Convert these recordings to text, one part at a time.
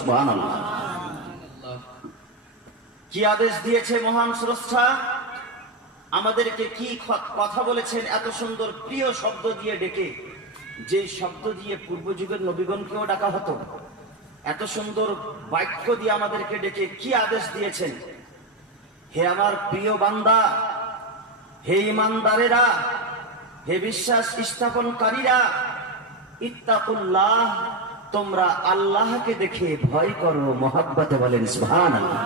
সুবহানাল্লাহ। কি আদেশ দিয়েছে মহান স্রষ্টা, আমাদেরকে কি কথা বলেছেন, এত সুন্দর প্রিয় শব্দ দিয়ে ডেকে, যে শব্দ দিয়ে পূর্ব যুগের নবীগণকেও ডাকা হতো, এত সুন্দর বাক্য দিয়ে আমাদেরকে ডেকে কি আদেশ দিয়েছেন। হে আমার প্রিয় বান্দা, হে ঈমানদারেরা, হে বিশ্বাস স্থাপনকারীরা, ইত্তাকুল্লাহ, তোমরা আল্লাহকে দেখে ভয় করো। মহাব্বতে বলেন সুবহানাল্লাহ।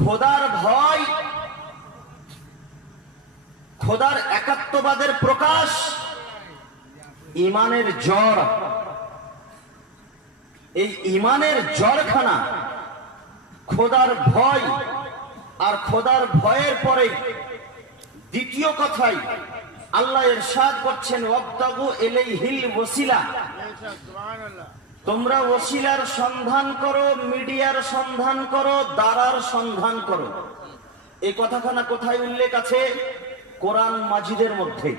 খোদার ভয়, খোদার একাত্মবাদের প্রকাশ, ঈমানের জ্বর। এই ঈমানের জ্বরখানা খোদার ভয়। আর খোদার ভয়ের পরে দ্বিতীয় কথাই আল্লাহ ইরশাদ করছেন, ওয়াবতাগু ইলাইহিল ওয়াসিলা, তোমরা ওসিলার সন্ধান করো, মিডিয়ার সন্ধান করো, দ্বারার সন্ধান করো। এই কথাখানা কোথায় উল্লেখ আছে? কোরআন মাজিদের মধ্যে।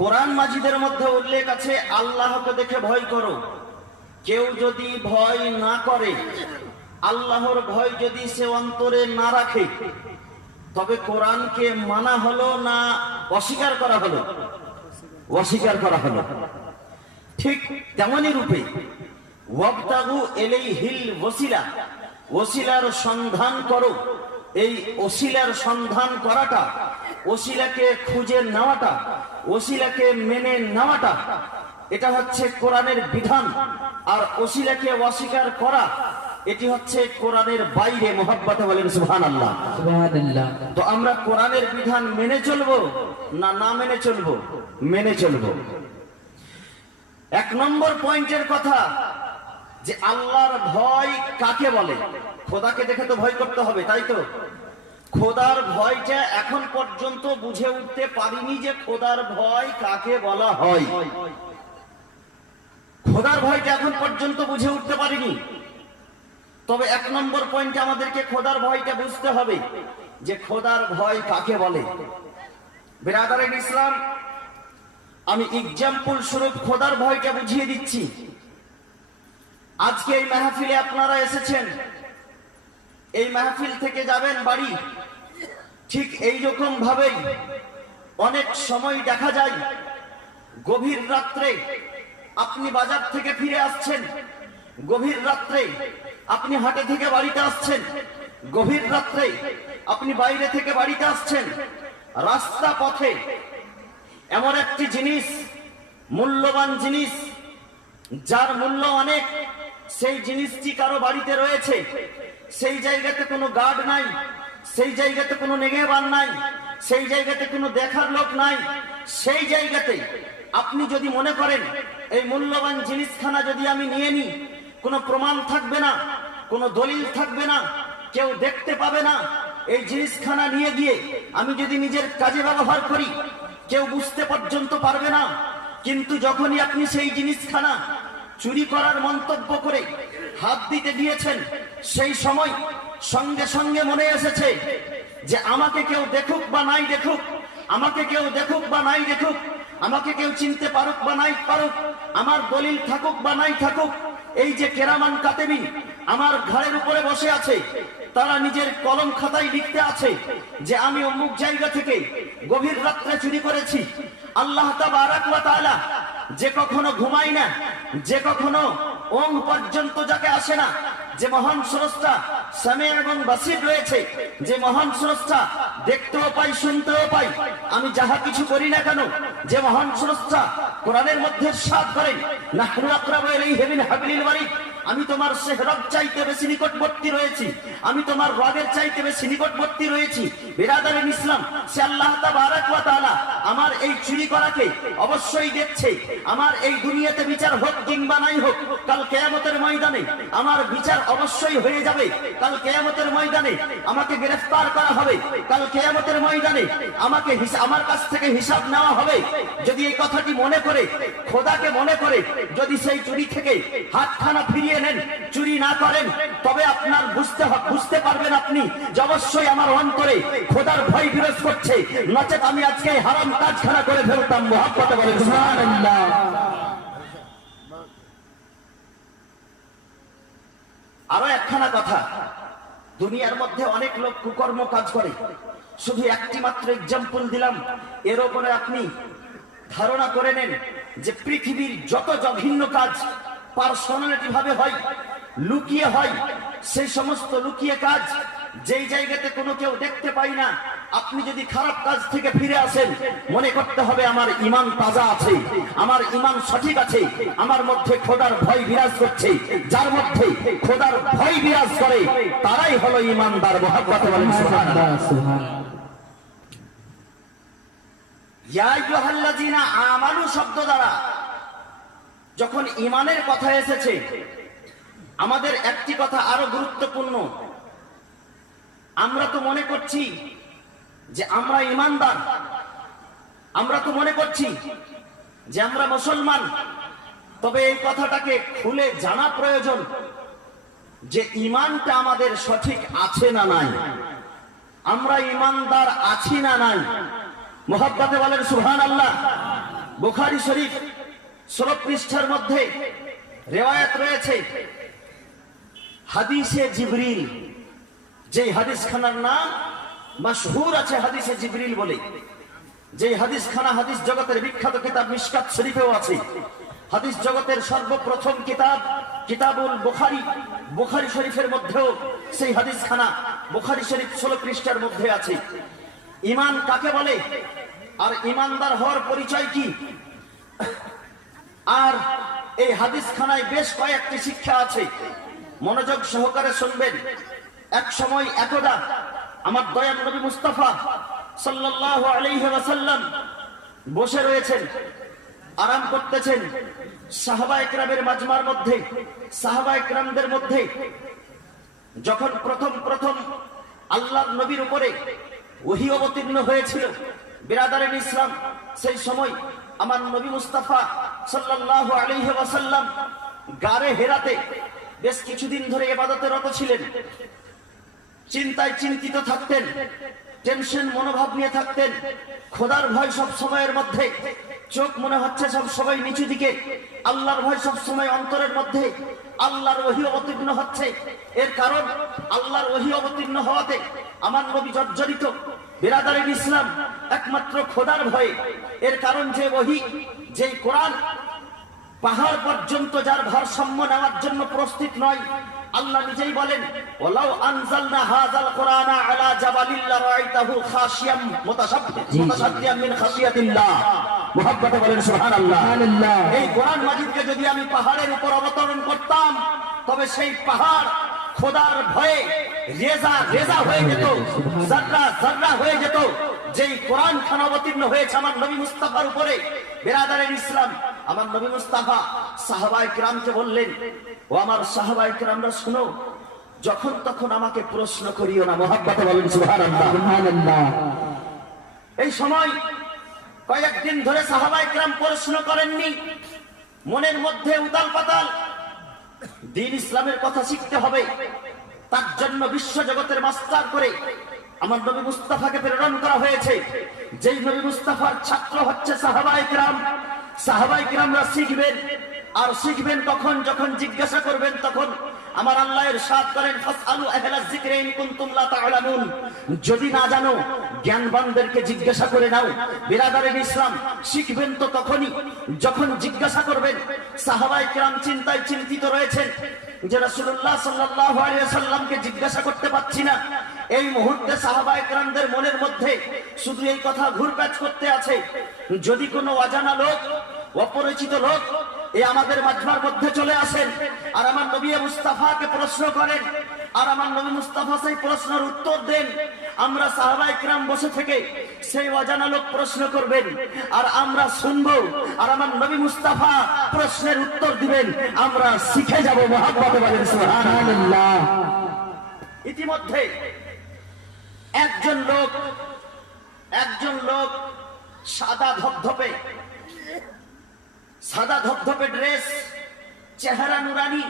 কোরআন মাজিদের মধ্যে উল্লেখ আছে আল্লাহকে দেখে ভয় করো। কেউ যদি ভয় না করে, আল্লাহর ভয় যদি সে অন্তরে না রাখে, তবে কোরআনকে মানা হলো না অস্বীকার করা হলো? অস্বীকার করা হলো। ঠিক তেমনি রূপে ওয়াবতাগু ইলাইহিল ওয়াসিলা, ওসিলার সন্ধান করো। এই ওসিলার সন্ধান করাটা, ওসিলাকে খুঁজে নেওয়াটা, ওসিলাকে মেনে নেওয়াটা, এটা হচ্ছে কোরআনের বিধান। আর ওসিলাকে অস্বীকার করা, এটি হচ্ছে কোরআনের বাইরে। মুহাব্বতে বলেন সুবহানাল্লাহ। সুবহানাল্লাহ। তো আমরা কোরআনের বিধান মেনে চলবো না না মেনে চলবো? মেনে চলবো। এক নম্বর পয়েন্টের কথা, যে আল্লাহর ভয় কাকে বলে? খোদাকে দেখে তো ভয় করতে হবে, তাই তো? খোদার ভয়টা এখন পর্যন্ত বুঝে উঠতে পারিনি যে খোদার ভয় কাকে বলা হয়। খোদার ভয়টা এখন পর্যন্ত বুঝে উঠতে পারিনি। তবে এক নম্বর পয়েন্টে আমাদেরকে খোদার ভয়টা বুঝতে হবে যে খোদার ভয় কাকে বলে। বিরাদারে ইসলাম, আমি এক্সাম্পল স্বরূপ খোদার ভয়টা বুঝিয়ে দিচ্ছি। আজকে এই মাহফিলে আপনারা এসেছেন, এই মাহফিল থেকে যাবেন বাড়ি, ঠিক এই রকম ভাবেই অনেক সময় দেখা যায় গভীর রাত্রে আপনি বাজার থেকে ফিরে আসছেন, গভীর রাত্রে আপনি হাটে থেকে বাড়িতে আসছেন, গভীর রাত্রে আপনি বাইরে থেকে বাড়িতে আসছেন। রাস্তা পথে এমন একটি জিনিস, মূল্যবান জিনিস, যার মূল্য অনেক, সেই জিনিসটি কারো বাড়িতে রয়েছে, সেই জায়গাতে কোনো গার্ড নাই, সেই জায়গাতে কোনো নেগেবান নাই, সেই জায়গাতে কোনো দেখার লোক নাই। সেই জায়গাতে আপনি যদি মনে করেন এই মূল্যবান জিনিসখানা যদি আমি নিয়ে নিই, কোনো প্রমাণ থাকবে না, কোনো দলিল থাকবে না, কেউ দেখতে পাবে না, এই জিনিসখানা নিয়ে গিয়ে আমি যদি নিজের কাজে ব্যবহার করি, কেউ বুঝতে পর্যন্ত পারবে না। কিন্তু যখনই আপনি সেই জিনিসখানা চুরি করার মন্তব্য করে হাত দিতে দিয়েছেন, সেই সময় সঙ্গে সঙ্গে মনে এসেছে যে আমাকে কেউ দেখুক বা নাই দেখুক, আমাকে কেউ দেখুক বা নাই দেখুক, আমাকে কেউ চিনতে পারুক বা নাই পারুক, আমার দলিল থাকুক বা নাই থাকুক, এই যে কেরামান কাতেবিন আমার ঘাড়ের উপরে বসে আছে, তারা নিজের কলম খাতায় লিখতে আছে যে আমি অমুক জায়গা থেকে গভীর রাত্রে চুরি করেছি। আল্লাহ তাবারাক ওয়া তাআলা যে কখনো ঘুমায় না, যে কখনো ওং পর্যন্ত যাকে আসে না, যে মহান স্রষ্টা সামি এবং বাসির রয়েছে, যে মহান স্রষ্টা দেখতেও পাই শুনতেও পাই, আমি যাহা কিছু করি না কেন, যে মহান স্রষ্টা কোরআনের মধ্যে ইরশাদ করেন, নাহনু আকরাবু ইলাইহি মিন হাবলিল ওয়ারিদ, আমি তোমার সেহরব চাইতে বেশি নিকটবর্তী রয়েছি, আমি তোমার রগের চাইতে বেশি নিকটবর্তী রয়েছি। বিরাদারে ইসলাম, সে আল্লাহ তাবারাক ওয়া তাআলা আমার এই চুরি করাকে অবশ্যই দেখছে। আমার এই দুনিয়াতে বিচার হোক কিংবা নাই হোক, কাল কিয়ামতের ময়দানে আমার বিচার অবশ্যই হয়ে যাবে। কাল কিয়ামতের ময়দানে আমাকে গ্রেফতার করা হবে, কাল কিয়ামতের ময়দানে আমাকে আমার কাছ থেকে হিসাব নেওয়া হবে। যদি এই কথাটি মনে করে, খোদাকে মনে করে যদি সেই চুরি থেকে হাতখানা ফিরিয়ে নেন, চুরি না করেন, তবে আপনার বুঝতে পারবেন আপনি যে অবশ্যই আমার অন্তরে খোদার ভয় বিরাজ করছে, নচেত আমি আজকে হারাম কাজখানা করে ফেলতাম। মুহাব্বতে বলেন সুবহানাল্লাহ। আরো একখানা কথা, দুনিয়ার মধ্যে অনেক লোক কুকর্ম কাজ করে, শুধু একটি মাত্র এক্সাম্পল দিলাম, এর উপরে আপনি ধারণা করে নেন যে পৃথিবীর যত জঘন্য কাজ পার্সোনালিটি ভাবে হয়, লুকিয়ে হয়, সেই সমস্ত লুকিয়ে কাজ যেই জায়গাতে কোনো কেউ দেখতে পাই না, আপনি যদি খারাপ কাজ থেকে ফিরে আসেন, মনে করতে হবে আমার ঈমান তাজা আছে, আমার ঈমান সঠিক আছে, আমার মধ্যে খোদার ভয় বিরাজ করছে। যার মধ্যে খোদার ভয় বিরাজ করে তারাই হলো ঈমানদার। মহব্বতে বলেন সুবহানাল্লাহ। ইয়া আইয়ুহাল্লাযীনা আমানু শব্দ দ্বারা যখন ঈমানের কথা এসেছে, আমাদের একটি কথা আরো গুরুত্বপূর্ণ। আমরা তো মনে করছি যে আমরা ঈমানদার, আমরা তো মনে করছি যে আমরা মুসলমান, তবে এই কথাটাকে খুলে জানা প্রয়োজন যে ঈমানটা আমাদের সঠিক আছে না নাই, আমরা ঈমানদার আছি না নাই। মুহাব্বতে বলেন সুবহানাল্লাহ। বুখারী শরীফ 16 পৃষ্ঠার মধ্যে রিওয়ায়াত রয়েছে, হাদিসে জিবরিল, যে হাদিস খানার নাম মাশহুর আছে হাদিসে জিবরিল বলে, যে হাদিস খানা হাদিস জগতের বিখ্যাত কিতাব মিশকাত শরীফেও আছে। হাদিস জগতের সর্বপ্রথম কিতাব কিতাবুল বুখারী, বুখারী শরীফের মধ্যেও সেই হাদিস খানা বুখারী শরীফ 16 পৃষ্ঠার মধ্যে আছে। ঈমান কাকে বলে আর ঈমানদার হওয়ার পরিচয় কি? আর এই হাদিস খানায় বেশ কয়েকটি শিক্ষা আছে, মনোযোগ সহকারে শুনবেন। এক সময় একদা আমার দয়াল নবী মুস্তাফা সাল্লাল্লাহু আলাইহি ওয়াসাল্লাম বসে রয়েছেন, আরাম করতেছেন। সাহাবায়ে কেরামের মাজমার মধ্যে, সাহাবায়ে কেরামদের মধ্যে যখন প্রথম আল্লাহর নবীর উপরে ওহী অবতীর্ণ হয়েছিল, বিরাদারিন ইসলাম, সেই সময় আমার নবী মুস্তাফা সাল্লাল্লাহু আলাইহি ওয়াসাল্লাম গারে হেরাতে বেশ কিছুদিন ধরে ইবাদতে রত ছিলেন। চিন্তায় চিন্তিত থাকতেন, টেনশন মনোভাব নিয়ে থাকতেন, খোদার ভয় সব সময়ের মধ্যে, চোখ মনে হচ্ছে সব সময় নিচু দিকে, আল্লাহর ভয় সব সময় অন্তরের মধ্যে। আল্লাহর ওহী অবতীর্ণ হচ্ছে, এর কারণ আল্লাহর ওহী অবতীর্ণ হওয়াতে আমার নবী জর্জরিত। বিরাদারিন ইসলাম, একমাত্র খোদার ভয়ে। এর কারণ যে ওহী, যে কোরআন পাহাড় পর্যন্ত যার ভারসাম্য নেওয়ার জন্য প্রস্তুত নয়। আল্লাহ নিজেই বলেন, ওয়ালাউ আনজালনা হাযাল কুরআনা আলা জাবালিন লারাআইতাহু খাশিয়াম মুতাসাদ্দিয়াম মিন খাশিয়াতিল্লাহ। মুহাব্বতে বলেন সুবহানাল্লাহ। এই কোরআন মাজিদকে যদি আমি পাহাড়ের উপর অবতরণ করতাম, তবে সেই পাহাড় খোদার ভয়ে রেজা হয়ে যেত, জাররা হয়ে যেত। যেই কোরআন খান অবতীর্ণ হয়েছে আমার নবী মুস্তাফার উপরে, বিরাদারিন ইসলাম, আমার নবী মুস্তাফা সাহাবায়ে কিরামকে বললেন, ও আমার সাহাবায়ে কিরামরা শুনো, যখন তখন আমাকে প্রশ্ন করিও না। মুহাব্বতে বলেন সুবহানাল্লাহ। এই সময় কয়েকদিন ধরে সাহাবায়ে কিরাম প্রশ্ন করেননি, মনের মধ্যে উতাল পাতাল। দ্বীন ইসলামের কথা শিখতে হবে, তার জন্য বিশ্ব জগতের মাস্টার করে আমার নবী মুস্তাফাকে প্রেরণ করা হয়েছে। যেই নবী মুস্তাফার ছাত্র হচ্ছে সাহাবায়ে কিরাম। সাহাবায়ে কিরামরা শিখবেন, আর শিখবেন কখন? যখন জিজ্ঞাসা করবেন তখন। আমার আল্লাহ ইরশাদ করেন, ফাসআলু আহলায যিকরি ইন কুনতুম লা তা'লামুন। যদি না জানো জ্ঞানবানদেরকে জিজ্ঞাসা করে নাও। বিরাদারিন ইসলাম, শিখবেন তো তখনই যখন জিজ্ঞাসা করবেন। সাহাবায়ে কিরাম চিন্তায় চিন্তিত রয়েছেন যে রাসূলুল্লাহ সাল্লাল্লাহু আলাইহি ওয়াসাল্লামকে জিজ্ঞাসা করতে পারছি না। এই মুহূর্তে সাহাবায়ে কিরামদের মনের মধ্যে শুধু এই কথা ঘুরপাক করতে আছে, যদি কোনো অজানা লোক, অপরিচিত লোক এই আমাদের মাজমার মধ্যে চলে আসেন আর আমার নবী মুস্তাফাকে প্রশ্ন করেন, আর আমার নবী মুস্তাফা সেই প্রশ্নের উত্তর দেন, আমরা সাহাবায়ে কিরাম বসে থেকে সেই অজানা লোক প্রশ্ন করবেন আর আমরা শুনবো, আর আমার নবী মুস্তাফা প্রশ্নের উত্তর দিবেন, আমরা শিখে যাব। মুহাব্বতে বলেন সুবহানাল্লাহ। ইতিমধ্যে একজন লোক সাদা ধপধপে ড্রেস, চেহারা নুরানি,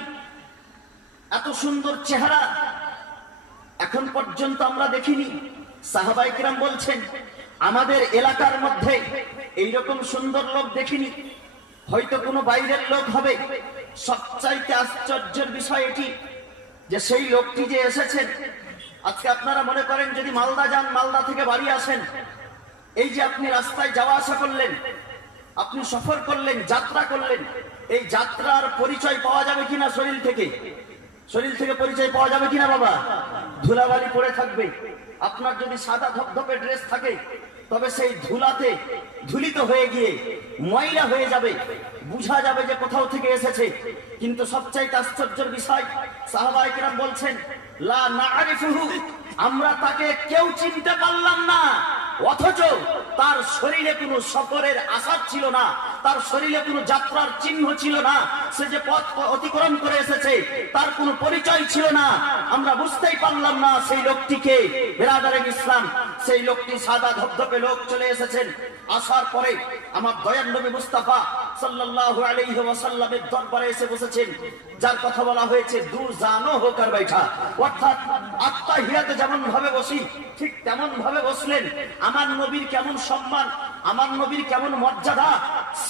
এত সুন্দর চেহারা এখন পর্যন্ত আমরা দেখিনি। সাহাবায়ে কিরাম বলছেন, আমাদের এলাকার মধ্যে এইরকম সুন্দর লোক দেখিনি, হয়তো কোনো বাইরের লোক হবে। সবচাইতে আশ্চর্যের বিষয় এটি, যে সেই লোকটি যে এসেছেন, আজকে আপনারা মনে করেন যদি মালদা যান, মালদা থেকে বাড়ি আসেন, এই যে আপনি রাস্তায় যাওয়া আসা করলেন, আপনি সফর করলেন, যাত্রা করলেন, এই যাত্রার পরিচয় পাওয়া যাবে কিনা শরীর থেকে? শরীর থেকে পরিচয় পাওয়া যাবে কিনা বাবা? ধুলাবালি পড়ে থাকবে। আপনার যদি সাদা ধপধপে ড্রেস থাকে, তবে সেই ধুলাতে ধুলিত হয়ে গিয়ে ময়লা হয়ে যাবে, বুঝা যাবে যে কোথাও থেকে এসেছে। কিন্তু সবচাইতে আশ্চর্যের বিষয়, সাহাবায়ে কেরাম বলছেন, লা নাআরিফুহু, আমরা তাকে কেউ চিনতে পারলাম না, অথচ তার শরীরে কোনো সফরের আসার ছিল না, তার শরীরে কোনো যাত্রার চিহ্ন ছিল না, সে যে পথ অতিক্রম করে এসেছে তার কোনো পরিচয় ছিল না। আমরা বুঝতেই পারলাম না সেই লোকটিকে। বিরাদারে ইসলাম, সেই লোকটি সাদা ধবধবে লোক চলে এসেছেন। আসার পরে আমার দয়ার নবী মুস্তাফা সাল্লাল্লাহু আলাইহি ওয়াসাল্লামের দরবারে এসে বসেছেন, যার কথা বলা হয়েছে দু জানো হোকার बैठा, অর্থাৎ আত্তাহিয়াতে যেমন ভাবে বসি ঠিক তেমন ভাবে বসলেন। আমার নবীর কেমন সম্মান, আমার নবীর কেমন মর্যাদা,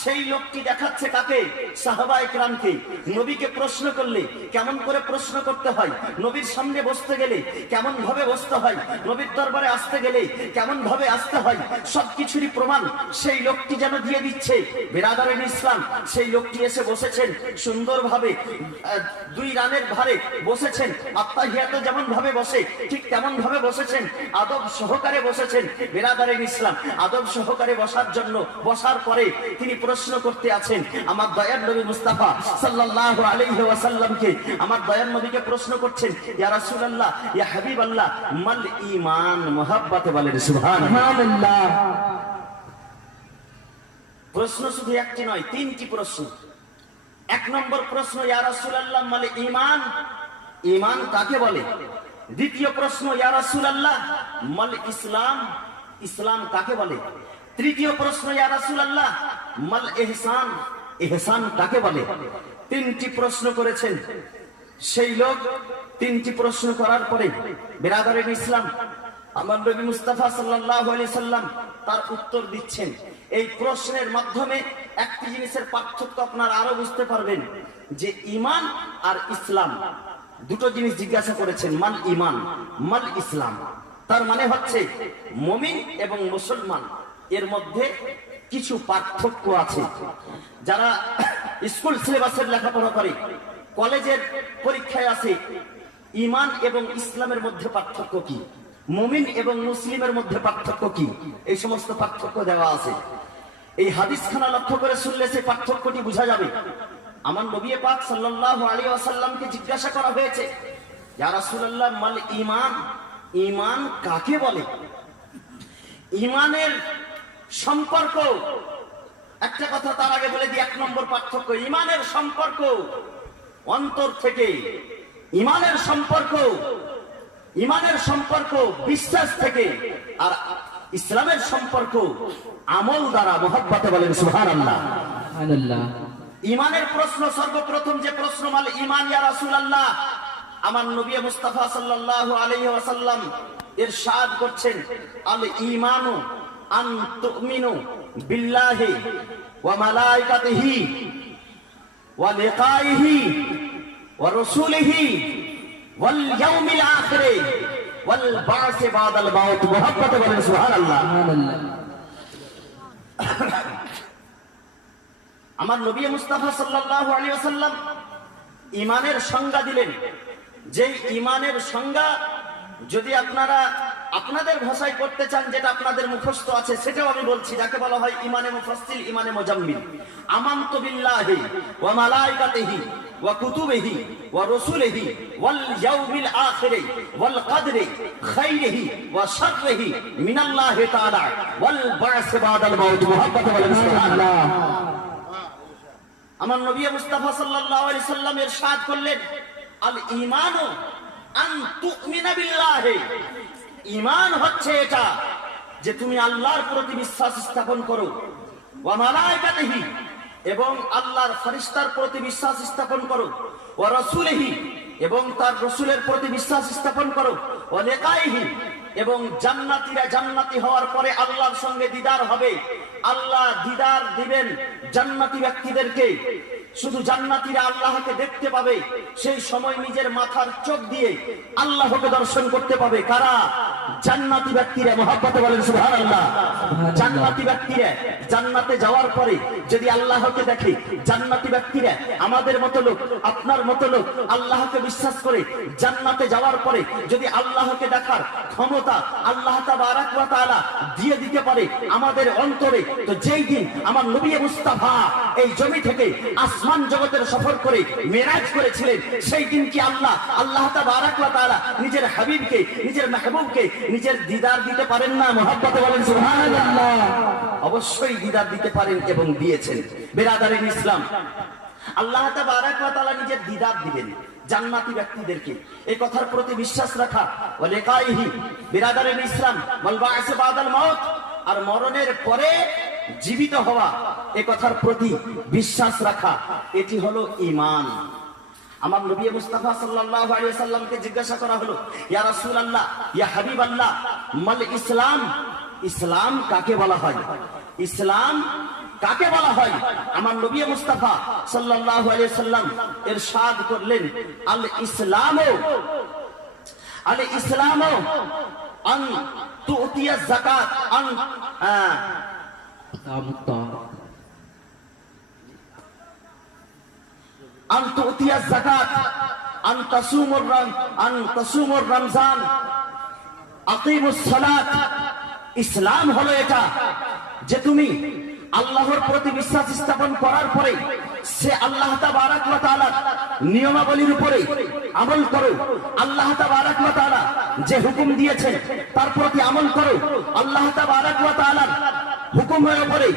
সেই লোকটি দেখাচ্ছে কাকে? সাহাবায়ে কেরামকে। নবীকে প্রশ্ন করলে কেমন করে প্রশ্ন করতে হয়, নবীর সামনে বসতে গেলে কেমন ভাবে বসতে হয়, নবীর দরবারে আসতে গেলে কেমন ভাবে আসতে হয়, সবকিছুরই প্রমাণ সেই লোকটি যেন দিয়ে দিচ্ছে। বিরাদারে ইসলাম, সেই লোকটি এসে বসেছেন সুন্দরভাবে, দুই রানের ধারে বসেছেন, আত্তাহিয়াতে যেমন ভাবে বসে ঠিক তেমন ভাবে বসেছেন, আদব সহকারে বসেছেন। বিরাদারে ইসলাম, আদব সহকারে বসার জন্য বসার পরে তিনি প্রশ্ন করতে আছেন আমার দয়ার নবী মুস্তাফা সাল্লাল্লাহু আলাইহি ওয়াসাল্লামকে। আমার দয়ার নবীকে প্রশ্ন করছেন, ইয়া রাসূলুল্লাহ, ইয়া হাবিবাল্লাহ, মাল ঈমান, মুহাব্বতে বলেন সুবহানাল্লাহ। প্রশ্ন শুধু একটি নয়, তিনটি প্রশ্ন। এক নম্বর প্রশ্ন, ইয়া রাসূলুল্লাহ মাল ঈমান, ঈমান কাকে বলে? দ্বিতীয় প্রশ্ন, ইয়া রাসূলুল্লাহ মাল ইসলাম, ইসলাম কাকে বলে? তৃতীয় প্রশ্ন, ইয়া রাসূলুল্লাহ মাল ইহসান, ইহসান কাকে বলে? তিনটি প্রশ্ন করেছেন সেই লোক। তিনটি প্রশ্ন করার পরে বিরাদারে ইসলাম, আমার নবী মুস্তাফা সাল্লাল্লাহু আলাইহি সাল্লাম তার উত্তর দিচ্ছেন। এই প্রশ্নের মাধ্যমে একটি জিনিসের পার্থক্য আপনারা আরো বুঝতে পারবেন, যে ঈমান আর ইসলাম দুটো জিনিস জিজ্ঞাসা করেছেন। মাল ঈমান, মাল ইসলাম, তার মানে হচ্ছে মুমিন এবং মুসলমান এর মধ্যে কিছু পার্থক্য আছে। যারা স্কুল সিলেবাসের লেখাপড়া করে, কলেজের পরীক্ষায় আছে, ঈমান এবং ইসলামের মধ্যে পার্থক্য কি, মুমিন এবং মুসলিমের মধ্যে পার্থক্য কি, এই সমস্ত পার্থক্য দেওয়া আছে। এই হাদিসখানা লক্ষ্য করে শুনলে সেই পার্থক্যটি বোঝা যাবে। আমার নবী পাক সাল্লাল্লাহু আলাইহি ওয়াসাল্লামকে জিজ্ঞাসা করা হয়েছে, ইয়া রাসূলুল্লাহ মাল ঈমান, ঈমান কাকে বলে? ঈমানের সম্পর্ক, একটা কথা তার আগে বলে দিই, এক নম্বর পার্থক্য, ঈমানের সম্পর্ক অন্তর থেকে, ঈমানের সম্পর্ক, ঈমানের সম্পর্ক বিশ্বাস থেকে, আর ইসলামের সম্পর্ক আমল দ্বারা। মুহাব্বতে বলেন সুবহানাল্লাহ। ঈমানের প্রশ্ন, সর্বপ্রথম যে প্রশ্ন, মাল ঈমান ইয়া রাসূলুল্লাহ, আমার নবী মুস্তাফা সাল্লাল্লাহু আলাইহি ওয়াসাল্লাম ইরশাদ করছেন, আল ঈমানু আন তুমিনু বিল্লাহি ওয়া মালাইকাতিহি ওয়া লিকাইহি ওয়া রাসূলিহি ওয়াল ইয়াউমিল আখির ওয়াল বা'সি বাদাল মাউত। মুহাব্বতে বলেন সুবহানাল্লাহ। আমার নবী মুস্তাফা সাল্লাল্লাহু আলাইহি ওয়াসাল্লাম ঈমানের সংজ্ঞা দিলেন। যে ঈমানের সংজ্ঞা যদি আপনারা আপনাদের ভাষায় করতে চান, যেটা আপনাদের মুখস্থ আছে সেটাও আমি বলছি, যাকে বলা হয় ঈমানে মুফাসসিল, ঈমানে মুজাম্মিল। আমানতু বিল্লাহি ওয়া মালাইকাতিহি ওয়া কুতুবিহি ওয়া রাসূলিহি ওয়াল ইয়াউমিল আখির ওয়াল কদরি খাইরিহি ওয়া শাররিহি মিনাল্লাহি তাআলা ওয়াল বা'সি বাদাল মাউত। মুহাব্বতে বলেন সুবহানাল্লাহ। আমার নবী মুস্তাফা সাল্লাল্লাহু আলাইহি সাল্লাম ইরশাদ করলেন, আল ঈমানু আন তুমিনা বিল্লাহি, ঈমান হচ্ছে এটা যে তুমি আল্লাহর প্রতি বিশ্বাস স্থাপন করো, ওয়া মালাইকাতিহি, এবং আল্লাহর ফেরেশতার প্রতি বিশ্বাস স্থাপন করো, ওয়া রাসূলিহি, এবং তার রাসূলের প্রতি বিশ্বাস স্থাপন করো, ওয়া লিকাইহি, এবং জান্নাতীরা জান্নাতি হওয়ার পরে আল্লাহর সঙ্গে দিদার হবে, আল্লাহ দিদার দিবেন জান্নাতি ব্যক্তিদেরকে। শুধু জান্নাতীরা আল্লাহকে দেখতে পাবে, সেই সময় নিজের মাথার চোখ দিয়ে আল্লাহকে দর্শন করতে পাবে। কারা? জান্নাতি ব্যক্তিরা। মহব্বতে বলেন সুবহানাল্লাহ। জান্নাতি ব্যক্তিরা জান্নাতে যাওয়ার পরে যদি আল্লাহকে দেখে, জান্নাতি ব্যক্তিরা আমাদের মতো লোক, আপনার মতো লোক আল্লাহকে বিশ্বাস করে জান্নাতে যাওয়ার পরে যদি আল্লাহকে দেখার ক্ষমতা আল্লাহ তাবারাক ওয়া তাআলা দিয়ে দিতে পারে আমাদের অন্তরে, তো যেই দিন আমার নবী মুস্তাফা এই জমি থেকে আসমান জগতের সফর করে মেরাজ করেছিলেন, সেই দিন কি আল্লাহ তাবারাক ওয়া তাআলা নিজের হাবিবকে, নিজের মাহবুবকে নিজের দিদার দিতে পারেন না? মহব্বতে বলেন সুবহানাল্লাহ। অবশ্যই দিদার দিতে পারেন এবং দিয়েছেন। বেরাদারিন ইসলাম, আল্লাহ তাবারাক ওয়া তাআলা নিজের দিদার দিবেন জান্নাতি ব্যক্তিদেরকে। এই কথার প্রতি বিশ্বাস রাখা, ওয়া লিকাইহি বিরাদারিন ইসলাম ওয়াল বা'স বাদাল মাউত, আর মরণের পরে জীবিত হওয়া, এই কথার প্রতি বিশ্বাস রাখা, এটি হলো ঈমান। আমার নবী মুস্তাফা সাল্লাল্লাহু আলাইহি ওয়াসাল্লামকে জিজ্ঞাসা করা হলো, ইয়া রাসূলুল্লাহ, ইয়া হাবিবাল্লাহ, মাল ইসলাম, ইসলাম কাকে বলা হয়? ইসলাম কাকে বলা হয়? আমার নবী মুস্তাফা সাল্লাল্লাহু আলাইহি ওয়াসাল্লাম ইরশাদ করলেন, আল ইসলামু আন তুতিয়া যাকাত আন তুতিয়া যাকাত আন তাসুমুর রমজান আকিমুস সালাত। ইসলাম হলো এটা যে তুমি আল্লাহর প্রতি বিশ্বাস স্থাপন করার পরে সে আল্লাহ তাবারাক ওয়া তাআলা নিয়মাবলীর উপরে আমল করো, আল্লাহ তাবারাক ওয়া তাআলা যে হুকুম দিয়েছেন তার প্রতি আমল করো, আল্লাহ তাবারাক ওয়া তাআলার হুকুমের উপরে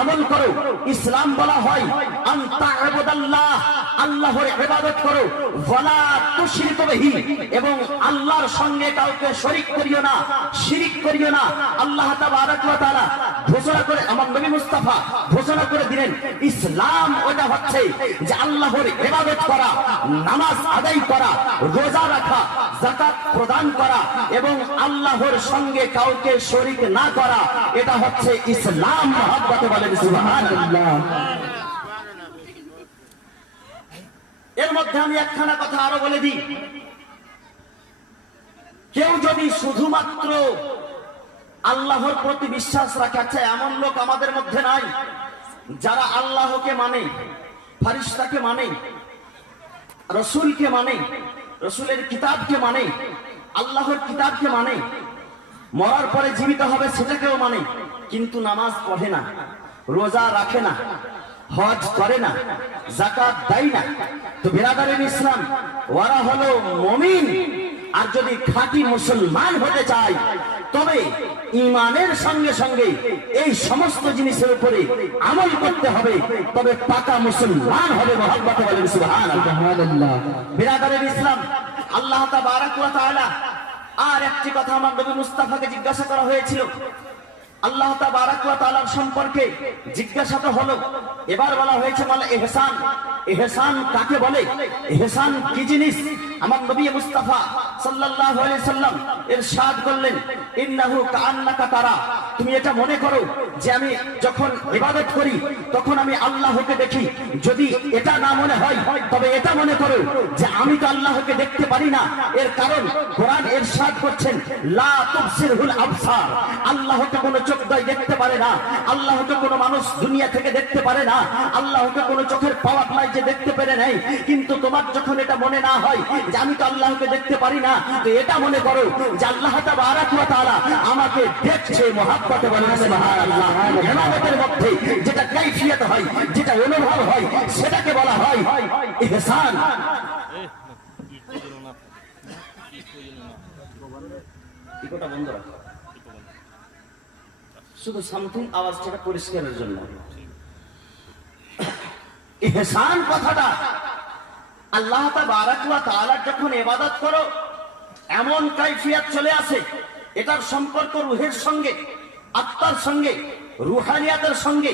আমল করো। ইসলাম বলা হয় আন তা'বুদাল্লাহ, আল্লাহর ইবাদত করো, ওয়ালা তুশরিকু বিহি, এবং আল্লাহর সঙ্গে কাউকে শরীক করিও না, শিরিক করিও না। আল্লাহ তাবারাক ওয়া তাআলা ঘোষণা করে, আমার নবী মুস্তাফা ঘোষণা করে দিলেন, ইসলাম ওটা হচ্ছে যে আল্লাহর ইবাদত করা, নামাজ আদায় করা, রোজা রাখা, যাকাত প্রদান করা এবং আল্লাহর সঙ্গে কাউকে শরীক না করা, এটা হচ্ছে ইসলাম। মহব্বতে বলেন সুবহানাল্লাহ। এর মধ্যে আমি একখানা কথা আরো বলে দিই, কেউ যদি শুধুমাত্র আল্লাহর প্রতি বিশ্বাস রাখে, আচ্ছা এমন লোক আমাদের মধ্যে নাই যারা আল্লাহকে মানে, ফারিস্তাকে মানে, রসুলকে মানে, রসুলের কিতাবকে মানে, আল্লাহর কিতাবকে মানে, মরার পরে জীবিত হবে সেটাকেও মানে, কিন্তু নামাজ পড়ে না, রোজা রাখে না, হজ করে না, যাকাত দেয় না। তো বিরাদারিন ইসলাম, ওরা হলো মুমিন। আর যদি খাঁটি মুসলমান হতে চায় তবে ঈমানের সঙ্গে সঙ্গে এই সমস্ত জিনিসের উপরে আমল করতে হবে, তবে পাকা মুসলমান হবে। মহব্বতে বলেন সুবহানাল্লাহ। বিরাদারিন ইসলাম, আল্লাহ তাবারাক ওয়া তাআলা আর একটি কথা আমার নবী মুস্তাফাকে জিজ্ঞাসা করা হয়েছিল, আল্লাহ তাবারাক ওয়া তাআলার সম্পর্কে জিজ্ঞাসা তো হলো, এবার বলা হয়েছে মাল ইহসান। ইহসান কাকে বলে? ইহসান কি জিনিস? আমার নবী মুস্তাফা সাল্লাল্লাহু আলাইহি সাল্লাম ইরশাদ করলেন, ইন্নাহু কাআন্নাকা তারা, তুমি এটা মনে করো যে আমি যখন ইবাদত করি তখন আমি আল্লাহকে দেখি। যদি এটা না মনে হয় তবে এটা মনে করো যে আমি তো আল্লাহকে দেখতে পারি না। এর কারণ কোরআন ইরশাদ করছেন, লা তুবসিরহুল আবসার, আল্লাহকে কোনো চোখ দ্বারা দেখতে পারে না, আল্লাহকে কোনো মানুষ দুনিয়া থেকে দেখতে পারে না, আল্লাহকে কোনো চোখের পাওয়ার নাই যে দেখতে পেরে নাই। কিন্তু তোমার যখন এটা মনে না হয় যে আমি তো আল্লাহকে দেখতে পারি না, তো এটা মনে করো যে আল্লাহ তাবারাক ওয়া তাআলা আমাকে দেখছে। মহব্বতে বলেন সুবহানাল্লাহ। ইবাদতের মধ্যে যেটা কাইফিয়ত হয়, যেটা অনুভব হয়, সেটাকে বলা হয় ইহসান। ইকোটা বন্ধ রাখো, শুধু সামথিং আওয়াজটা পরিষ্কারের জন্য। ইহসান কথাটা আল্লাহ তাবারাক ওয়া তাআলার যখন ইবাদত করো এমন কাইফিয়ত চলে আসে, এটার সম্পর্ক রূহের সঙ্গে, আত্মার সঙ্গে, রুহানিয়াতের সঙ্গে।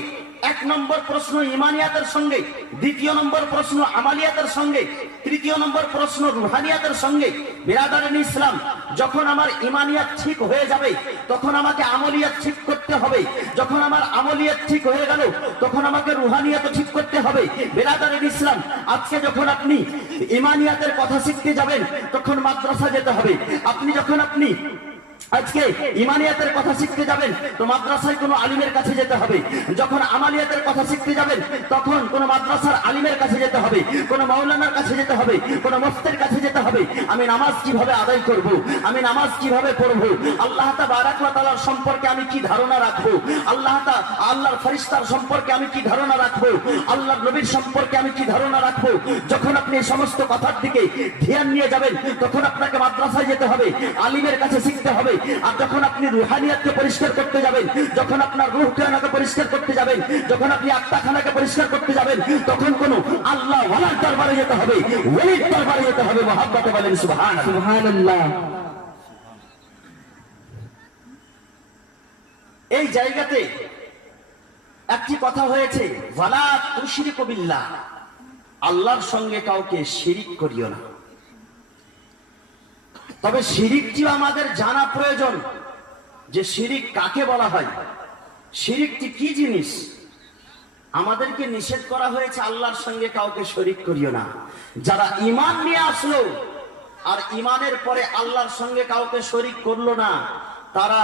এক নম্বর প্রশ্ন ইমানিয়াতের সঙ্গে, দ্বিতীয় নম্বর প্রশ্ন আমালিয়াতের সঙ্গে, তৃতীয় নম্বর প্রশ্ন, রুহানিয়াতের সঙ্গে বিরাদারান ইসলাম, যখন আমার ইমানিয়াত ঠিক হয়ে যাবে তখন আমাকে আমলিয়াত ঠিক করতে হবে। যখন আমার আমলিয়াত ঠিক হয়ে গেল তখন আমাকে রুহানিয়াত ঠিক করতে হবে। বিরাদারান ইসলাম, আজকে যখন আপনি ইমানিয়াতের কথা শিখতে যাবেন তখন মাদ্রাসা যেতে হবে। আপনি আজকে ইমানিয়াতের কথা শিখতে যাবেন তো মাদ্রাসায় কোনো আলিমের কাছে যেতে হবে। যখন আমালিয়াতের কথা শিখতে যাবেন তখন কোনো মাদ্রাসার আলিমের কাছে যেতে হবে, কোনো মাওলানার কাছে যেতে হবে, কোনো মুফতির কাছে যেতে হবে। আমি নামাজ কিভাবে আদায় করব, আমি নামাজ কিভাবে পড়ব, আল্লাহ তাবারাক ওয়া তাআলার সম্পর্কে আমি কি ধারণা রাখবো, আল্লাহর ফেরেশতার সম্পর্কে আমি কি ধারণা রাখবো, আল্লাহর নবীর সম্পর্কে আমি কি ধারণা রাখবো। যখন আপনি এই সমস্ত কথার দিকে ধ্যান নিয়ে যাবেন তখন আপনাকে মাদ্রাসায় যেতে হবে, আলিমের কাছে শিখতে হবে। আর যখন আপনি রুহানিয়াতকে পরিষ্কার করতে যাবেন, যখন আপনার রূহখানাকে পরিষ্কার করতে যাবেন, যখন আপনি আত্মাখানাকে পরিষ্কার করতে যাবেন তখন কোন আল্লাহ ওয়ালার দরবারে যেতে হবে, ওলির দরবারে যেতে হবে। মহব্বতে বলেন সুবহানাল্লাহ। এই জায়গাতে একটি কথা হয়েছে, ওয়ালা তুশরিকু বিল্লাহ, আল্লাহর সঙ্গে কাউকে শিরিক করিও না। তবে শিরিকটিও আমাদের জানা প্রয়োজন যে শিরিক কাকে বলা হয়, শিরিকটি কি জিনিস। আমাদেরকে নিষেধ করা হয়েছে আল্লাহর সঙ্গে কাউকে শরীক করিও না। যারা ঈমান নিয়ে আসলো আর ঈমানের পরে আল্লাহর সঙ্গে কাউকে শরীক করলো না, তারা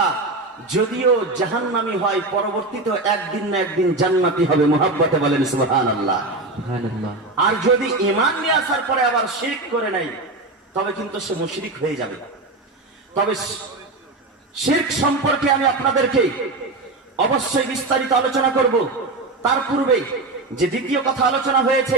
যদিও জাহান্নামী হয় পরবর্তীতে একদিন না একদিন জান্নাতি হবে। মুহাব্বতে বলেন সুবহানাল্লাহ। আর যদি ঈমান নিয়ে আসার পরে আবার শিরক করে নাই তবে কিন্তু সে মুশরিক হয়ে যাবে। তবে শিরক সম্পর্কে আমি আপনাদেরকে অবশ্যই বিস্তারিত আলোচনা করব। তার পূর্বে যে দ্বিতীয় কথা আলোচনা হয়েছে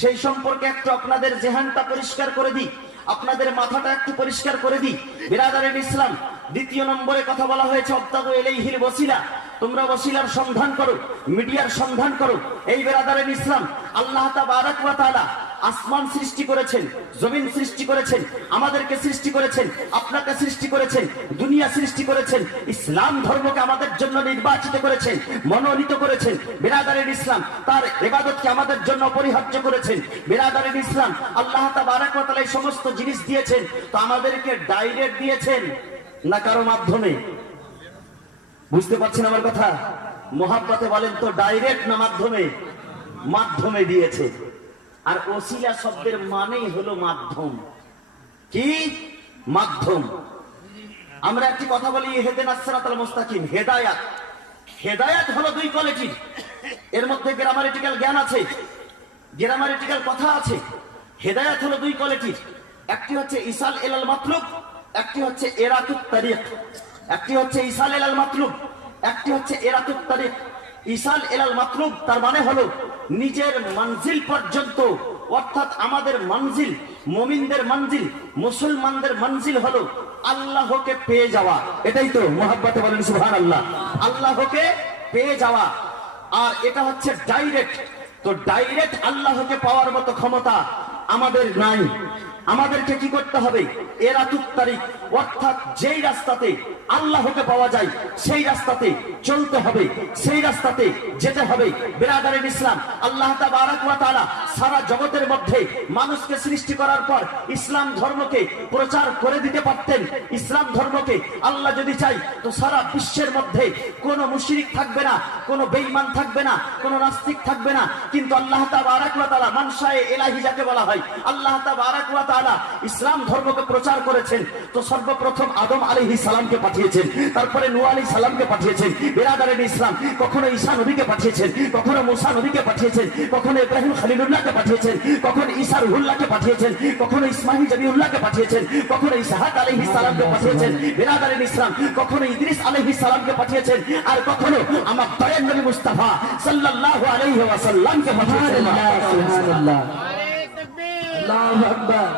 সেই সম্পর্কে একটু আপনাদের জেহানটা পরিষ্কার করে দিই, আপনাদের মাথাটা একটু পরিষ্কার করে দিই। বিরাদারান ইসলাম, দ্বিতীয় নম্বরে কথা বলা হয়েছে অবতাগু ইলাইহিল ওয়াসিলা, তোমরা ওয়াসিলার সন্ধান করো, মিডিয়ার সন্ধান করো। এই বিরাদারান ইসলাম, আল্লাহ তাবারাক ওয়া তাআলা আসমান সৃষ্টি করেছেন, জমিন সৃষ্টি করেছেন, আমাদেরকে সৃষ্টি করেছেন, আপনাকে সৃষ্টি করেছেন, দুনিয়া সৃষ্টি করেছেন, ইসলাম ধর্মকে আমাদের জন্য নির্বাচিত করেছেন, মনোনীত করেছেন। বিরাদারান ইসলাম, তার ইবাদতকে আমাদের জন্য অপরিহার্য করেছেন। বিরাদারান ইসলাম, আল্লাহ তাবারাক ওয়া তাআলা এই সমস্ত জিনিস দিয়েছেন তো আমাদেরকে ডাইরেক্ট দিয়েছেন না কারো মাধ্যমে? বুঝতে পারছেন আমার কথা? মুহাব্বতে বলেন তো ডাইরেক্ট না মাধ্যমে? মাধ্যমে দিয়েছে। আর ওসিলা শব্দের মানেই হলো মাধ্যম। কি মাধ্যম? আমরা একটি কথা বলি ইহদিনাস সিরাতাল মুস্তাকিম, হেদায়াত। হেদায়াত হলো দুই কোয়ালিটির, এর মধ্যে গ্রামারিটিক্যাল জ্ঞান আছে, গ্রামারিটিক্যাল কথা আছে। হেদায়াত হলো দুই কোয়ালিটির, একটি হচ্ছে ইসাল ইলাল মাতলুব, একটি হচ্ছে ইরাতুত তারিক। একটি হচ্ছে ইসাল ইলাল মাতলুব, একটি হচ্ছে ইরাতুত তারিক। ইসাল ইলাল মাতলুব তার মানে হলো নিজের মঞ্জিল পর্যন্ত, অর্থাৎ আমাদের মঞ্জিল, মুমিনদের মঞ্জিল, মুসলমানদের মঞ্জিল হলো আল্লাহকে পেয়ে যাওয়া। এটাই তো মুহাব্বতে বলেন সুবহানাল্লাহ। আল্লাহকে পেয়ে যাওয়া, আর এটা হচ্ছে ডাইরেক্ট। তো ডাইরেক্ট আল্লাহকে পাওয়ার মতো ক্ষমতা আমাদের নাই। আমাদেরকে কি করতে হবে? এরাতুত তারিক, অর্থাৎ যেই রাস্তাতে আল্লাহকে পাওয়া যায় সেই রাস্তাতে চলতে হবে, সেই রাস্তাতে যেতে হবে। বিরাদারান ইসলাম, আল্লাহ তাবারাক ওয়া তাআলা সারা জগতের মধ্যে মানুষকে সৃষ্টি করার পর ইসলাম ধর্মকে প্রচার করে দিতে পারতেন। ইসলাম ধর্মকে আল্লাহ যদি চাই তো সারা বিশ্বের মধ্যে কোনো মুশরিক থাকবে না, কোনো বেঈমান থাকবে না, কোনো নাস্তিক থাকবে না। কিন্তু আল্লাহ তাবারাক ওয়া তাআলা মানশায়ে ইলাহি যাকে বলা হয়, আল্লাহ তাবারাক ওয়া তাআলা ইসলাম ধর্মকে প্রচার করেছেন। তো সর্বপ্রথম আদম আলাইহিস সালামকে পাঠিয়েছেন, তারপরে নূহ আলাইহিস সালামকে পাঠিয়েছেন। বিরাদারান ইসলাম, কখনো ঈসা নবীকে পাঠিয়েছেন, কখনো মুসা নবীকে পাঠিয়েছেন, কখনো ইব্রাহিম খলিলুল্লাহকে পাঠিয়েছেন, কখনো ঈসা রুহুল্লাহকে পাঠিয়েছেন, কখনো ইসমাঈল জবিউল্লাহকে পাঠিয়েছেন, কখনো ইসহাক আলাইহিস সালামকে পাঠিয়েছেন। বিরাদারান ইসলাম, কখনো ইদ্রিস আলাইহিস সালামকে পাঠিয়েছেন, আর কখনো আমার দয়ার নবী মুস্তাফা সাল্লাল্লাহু আলাইহি ওয়াসাল্লামকে পাঠিয়েছেন। সুবহানাল্লাহ, আল্লাহু আকবার,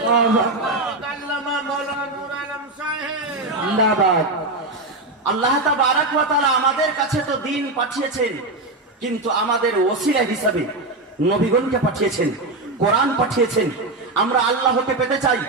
আল্লাহু আকবার। আল্লাহ তাবারাক ওয়া তাআলা আমাদের কাছে তো দ্বীন পাঠিয়েছেন, কিন্তু আমাদের ওসিলা হিসাবে নবীগণকে পাঠিয়েছেন, কোরআন পাঠিয়েছেন। আমরা আল্লাহকে পেতে চাই,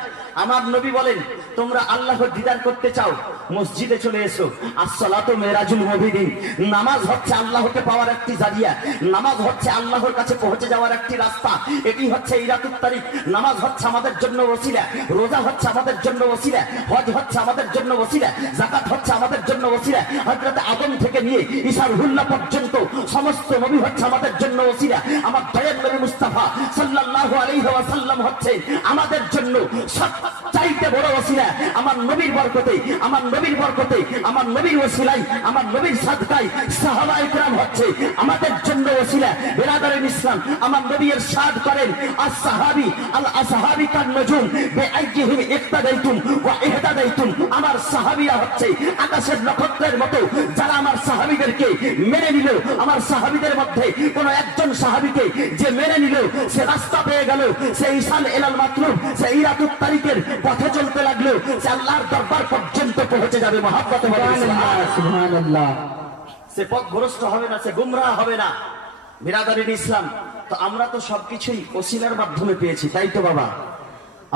আমার নবী বলেন, তোমরা আল্লাহর দিদার করতে চাও, মসজিদে চলে এসো। আসসালাতু মিরাজুল মুমিনিন, নামাজ হচ্ছে আল্লাহকে পাওয়ার একটি জারিয়া, নামাজ হচ্ছে আল্লাহর কাছে পৌঁছে যাওয়ার একটি রাস্তা। এটি হচ্ছে ঈদাতুত তারিক। নামাজ হচ্ছে আমাদের জন্য ওসিলা, রোজা হচ্ছে আমাদের জন্য ওসিলা, হজ হচ্ছে আমাদের জন্য ওসিলা, যাকাত হচ্ছে আমাদের জন্য ওসিলা। হযরত আদম থেকে নিয়ে ঈসা রুহুল্লাহ পর্যন্ত সমস্ত নবী হচ্ছে আমাদের জন্য ওসিলা। আমার দয়ার নবী মুস্তাফা সাল্লাল্লাহু আলাইহি ওয়াসাল্লাম হচ্ছে আমাদের জন্য সবচাইতে বড় ওসিলা। আমার নবীর বরকতে, আমার নবীর বরকতে, আমার নবীর ওসিলাই, আমার নবীর সাদকায় সাহাবায়ে কেরাম হচ্ছে আমাদের জন্য ওসিলা। বিরাদরিন ইসলাম, আমার নবী ইরশাদ করেন, আস-সাহাবী আল আসহাবী কান নুজুম বিআইয়িহিম ইক্তাদাইতুম ওয়া ইহতাদাইতুম। আমার সাহাবীরা হচ্ছে আকাশের নক্ষত্রের মতো, যারা আমার সাহাবীদেরকে মেনে নিল। আমার সাহাবীদের মধ্যে কোন একজন সাহাবীকে যে মেনে নিল, সে রাস্তা পেয়ে গেল, সে ইসাল ইলাল মাতলুব, সে ঈদাতুত তারিকের পথে চলতে লাগলো, সে আল্লাহর দরবার পর্যন্ত পৌঁছে যাবে। মহব্বতে সুবহানাল্লাহ। সে পথভ্রষ্ট হবে না, সে গুমরাহ হবে না। বিরাদরিন ইসলাম, তো আমরা তো সবকিছুই ওসিলার মাধ্যমে পেয়েছি, তাই তো বাবা?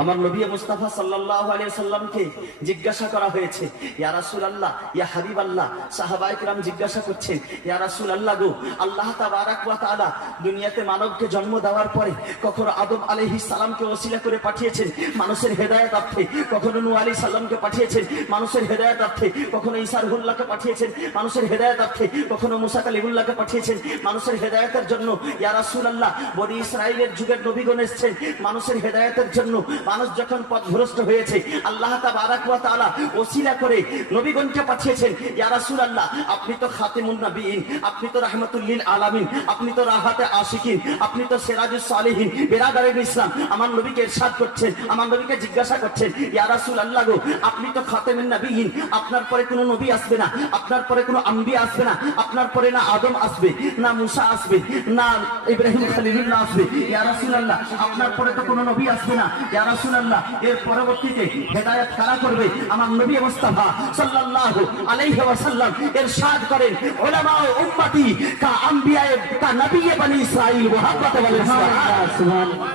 আমার নবী মুস্তাফা সাল্লাল্লাহু আলাইহি সাল্লামকে জিজ্ঞাসা করা হয়েছে, ইয়া রাসূলুল্লাহ, ইয়া হাবিবাল্লাহ। সাহাবায়ে কেরাম জিজ্ঞাসা করছেন, ইয়া রাসূলুল্লাহ গো, আল্লাহ তাবারাক ওয়া তাআলা দুনিয়াতে মানবকে জন্ম দেওয়ার পরে কখনো আদম আলাইহিস সালামকে ওসিলা করে পাঠিয়েছেন মানুষের হেদায়েতার্থে, কখনো নূহ আলাইহিস সালামকে পাঠিয়েছেন মানুষের হেদায়েতার্থে, কখনো ঈসা রুহুল্লাহকে পাঠিয়েছেন মানুষের হেদায়েতার্থে, কখনো মুসা কালিমুল্লাহকে পাঠিয়েছেন মানুষের হেদায়েতের জন্য। ইয়া রাসূলুল্লাহ, বনি ইসরাঈলের যুগের নবীগণ এসেছেন মানুষের হেদায়েতের জন্য। মানুষ যখন পথভ্রষ্ট হয়েছে, আল্লাহ তাবারাক ওয়া তাআলা ওসিলা করে নবীগণকে পাঠিয়েছেন। ইয়া রাসূলুল্লাহ, আপনি তো খাতিমুন নবিয়িন, আপনি তো রাহমাতুল লিল আলামিন, আপনি তো রাহাতে আশিকিন, আপনি তো সিরাজুস সালিহিন। বিরাদরিন ইসলাম, আমার নবীকে ইরশাদ করছেন, আমার নবীকে জিজ্ঞাসা করছেন, ইয়া রাসূলুল্লাহ গো, আপনি তো খাতিমুন নবিয়িন, আপনার পরে কোনো নবী আসবে না, আপনার পরে কোনো আম্বিয়া আসবে না, আপনার পরে না আদম আসবে, না মুসা আসবে, না ইব্রাহিম খলিলুল্লাহ আসবে। ইয়া রাসূলুল্লাহ, আপনার পরে তো কোনো নবী আসবে না। ইয়া রাসূলুল্লাহ, এর পরবর্তীতে হেদায়েত কারা করবে? আমার নবী মুস্তাফা সাল্লাল্লাহু আলাইহি ওয়াসাল্লাম ইরশাদ করেন, উলামা উম্মতি কা আম্বিয়ায়ে কা নবিয়ে বনি ইসরাঈল। মুহাব্বতে বলেন সুবহানাল্লাহ।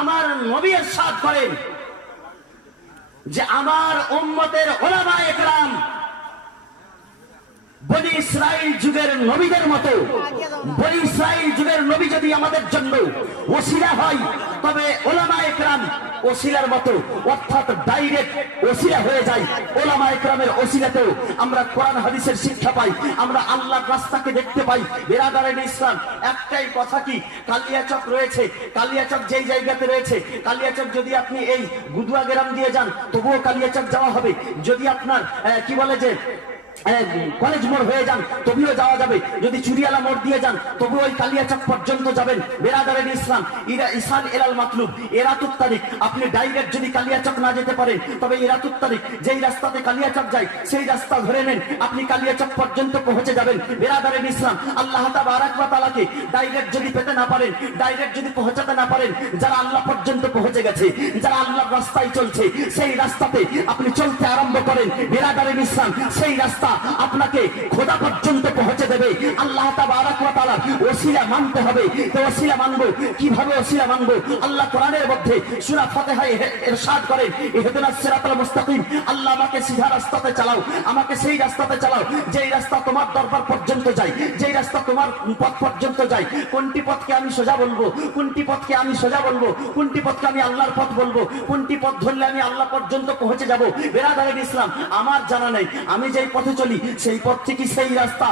আমার নবী ইরশাদ করেন যে আমার উম্মতের উলামায়ে কেরাম বনি ইসরাইল যুগের নবীদের মতো। বনি ইসরাইল যুগের নবী যদি আমাদের জন্য ওসিলা হয়, তবে উলামায়ে কেরাম ওসিলার মতো, অর্থাৎ ডাইরেক্ট ওসিলা হয়ে যায়। উলামায়ে কেরামের ওসিলাতেও আমরা কোরআন হাদিসের শিক্ষা পাই, আমরা আল্লাহর রাস্তাকে দেখতে পাই। বিরাদরিন ইসলাম, একটাই কথা কি, কালিয়াচক রয়েছে, কালিয়াচক যেই জায়গাতে রয়েছে, কালিয়াচক যদি আপনি এই গুদুয়া গ্রাম দিয়ে যান তবুও কালিয়াচক যাওয়া হবে। যদি আপনার কি বলে যে কলেজ মোড় হয়ে যান তবুও যাওয়া যাবে, যদি চুরিয়ালা মোড় দিয়ে যান তবু ওই কালিয়াচক পর্যন্ত যাবেন। বিরাদরিন ইসলাম, ইসাল ইলাল মাতলুব, ঈদাতুত তারিক, আপনি ডাইরেক্ট যদি কালিয়াচক না যেতে পারেন, তবে ঈদাতুত তারিক যেই রাস্তাতে কালিয়াচক যায় সেই রাস্তা ধরে নেন, আপনি কালিয়াচক পর্যন্ত পৌঁছে যাবেন। বিরাদরিন ইসলাম, আল্লাহ তাবারাক ওয়া তাআলাকে ডাইরেক্ট যদি পেতে না পারেন, ডাইরেক্ট যদি পৌঁছাতে না পারেন, যারা আল্লাহ পর্যন্ত পৌঁছে গেছে, যারা আল্লাহর রাস্তায় চলছে, সেই রাস্তাতে আপনি চলতে আরম্ভ করেন। বিরাদরিন ইসলাম, সেই রাস্তা আপনাকে খোদা পর্যন্ত পৌঁছে দেবে। আল্লাহ তাবারাক ওয়া তাআলা ওসিলা মানতে হবে। তো ওসিলা মানবো কিভাবে? ওসিলা মানবো, আল্লাহ কোরআনের মধ্যে সূরা ফাতিহায় ইরশাদ করেন, ইহদিনাস সিরাতাল মুস্তাকিম, আল্লাহ আমাকে সিধা রাস্তাতে চালাও, আমাকে সেই রাস্তাতে চালাও যেই রাস্তা তোমার দরবার পর্যন্ত যায়, যেই রাস্তা তোমার পথ পর্যন্ত যায়। কোনটি পথকে আমি সোজা বলবো, কোনটি পথকে আমি সোজা বলবো, কোনটি পথকে আমি আল্লাহর পথ বলবো, কোনটি পথ ধরলে আমি আল্লাহ পর্যন্ত পৌঁছে যাব? বিরাদরিন ইসলাম, আমার জানা নেই। আমি যেই পথে চলি সেই পথ থেকে সেই রাস্তা,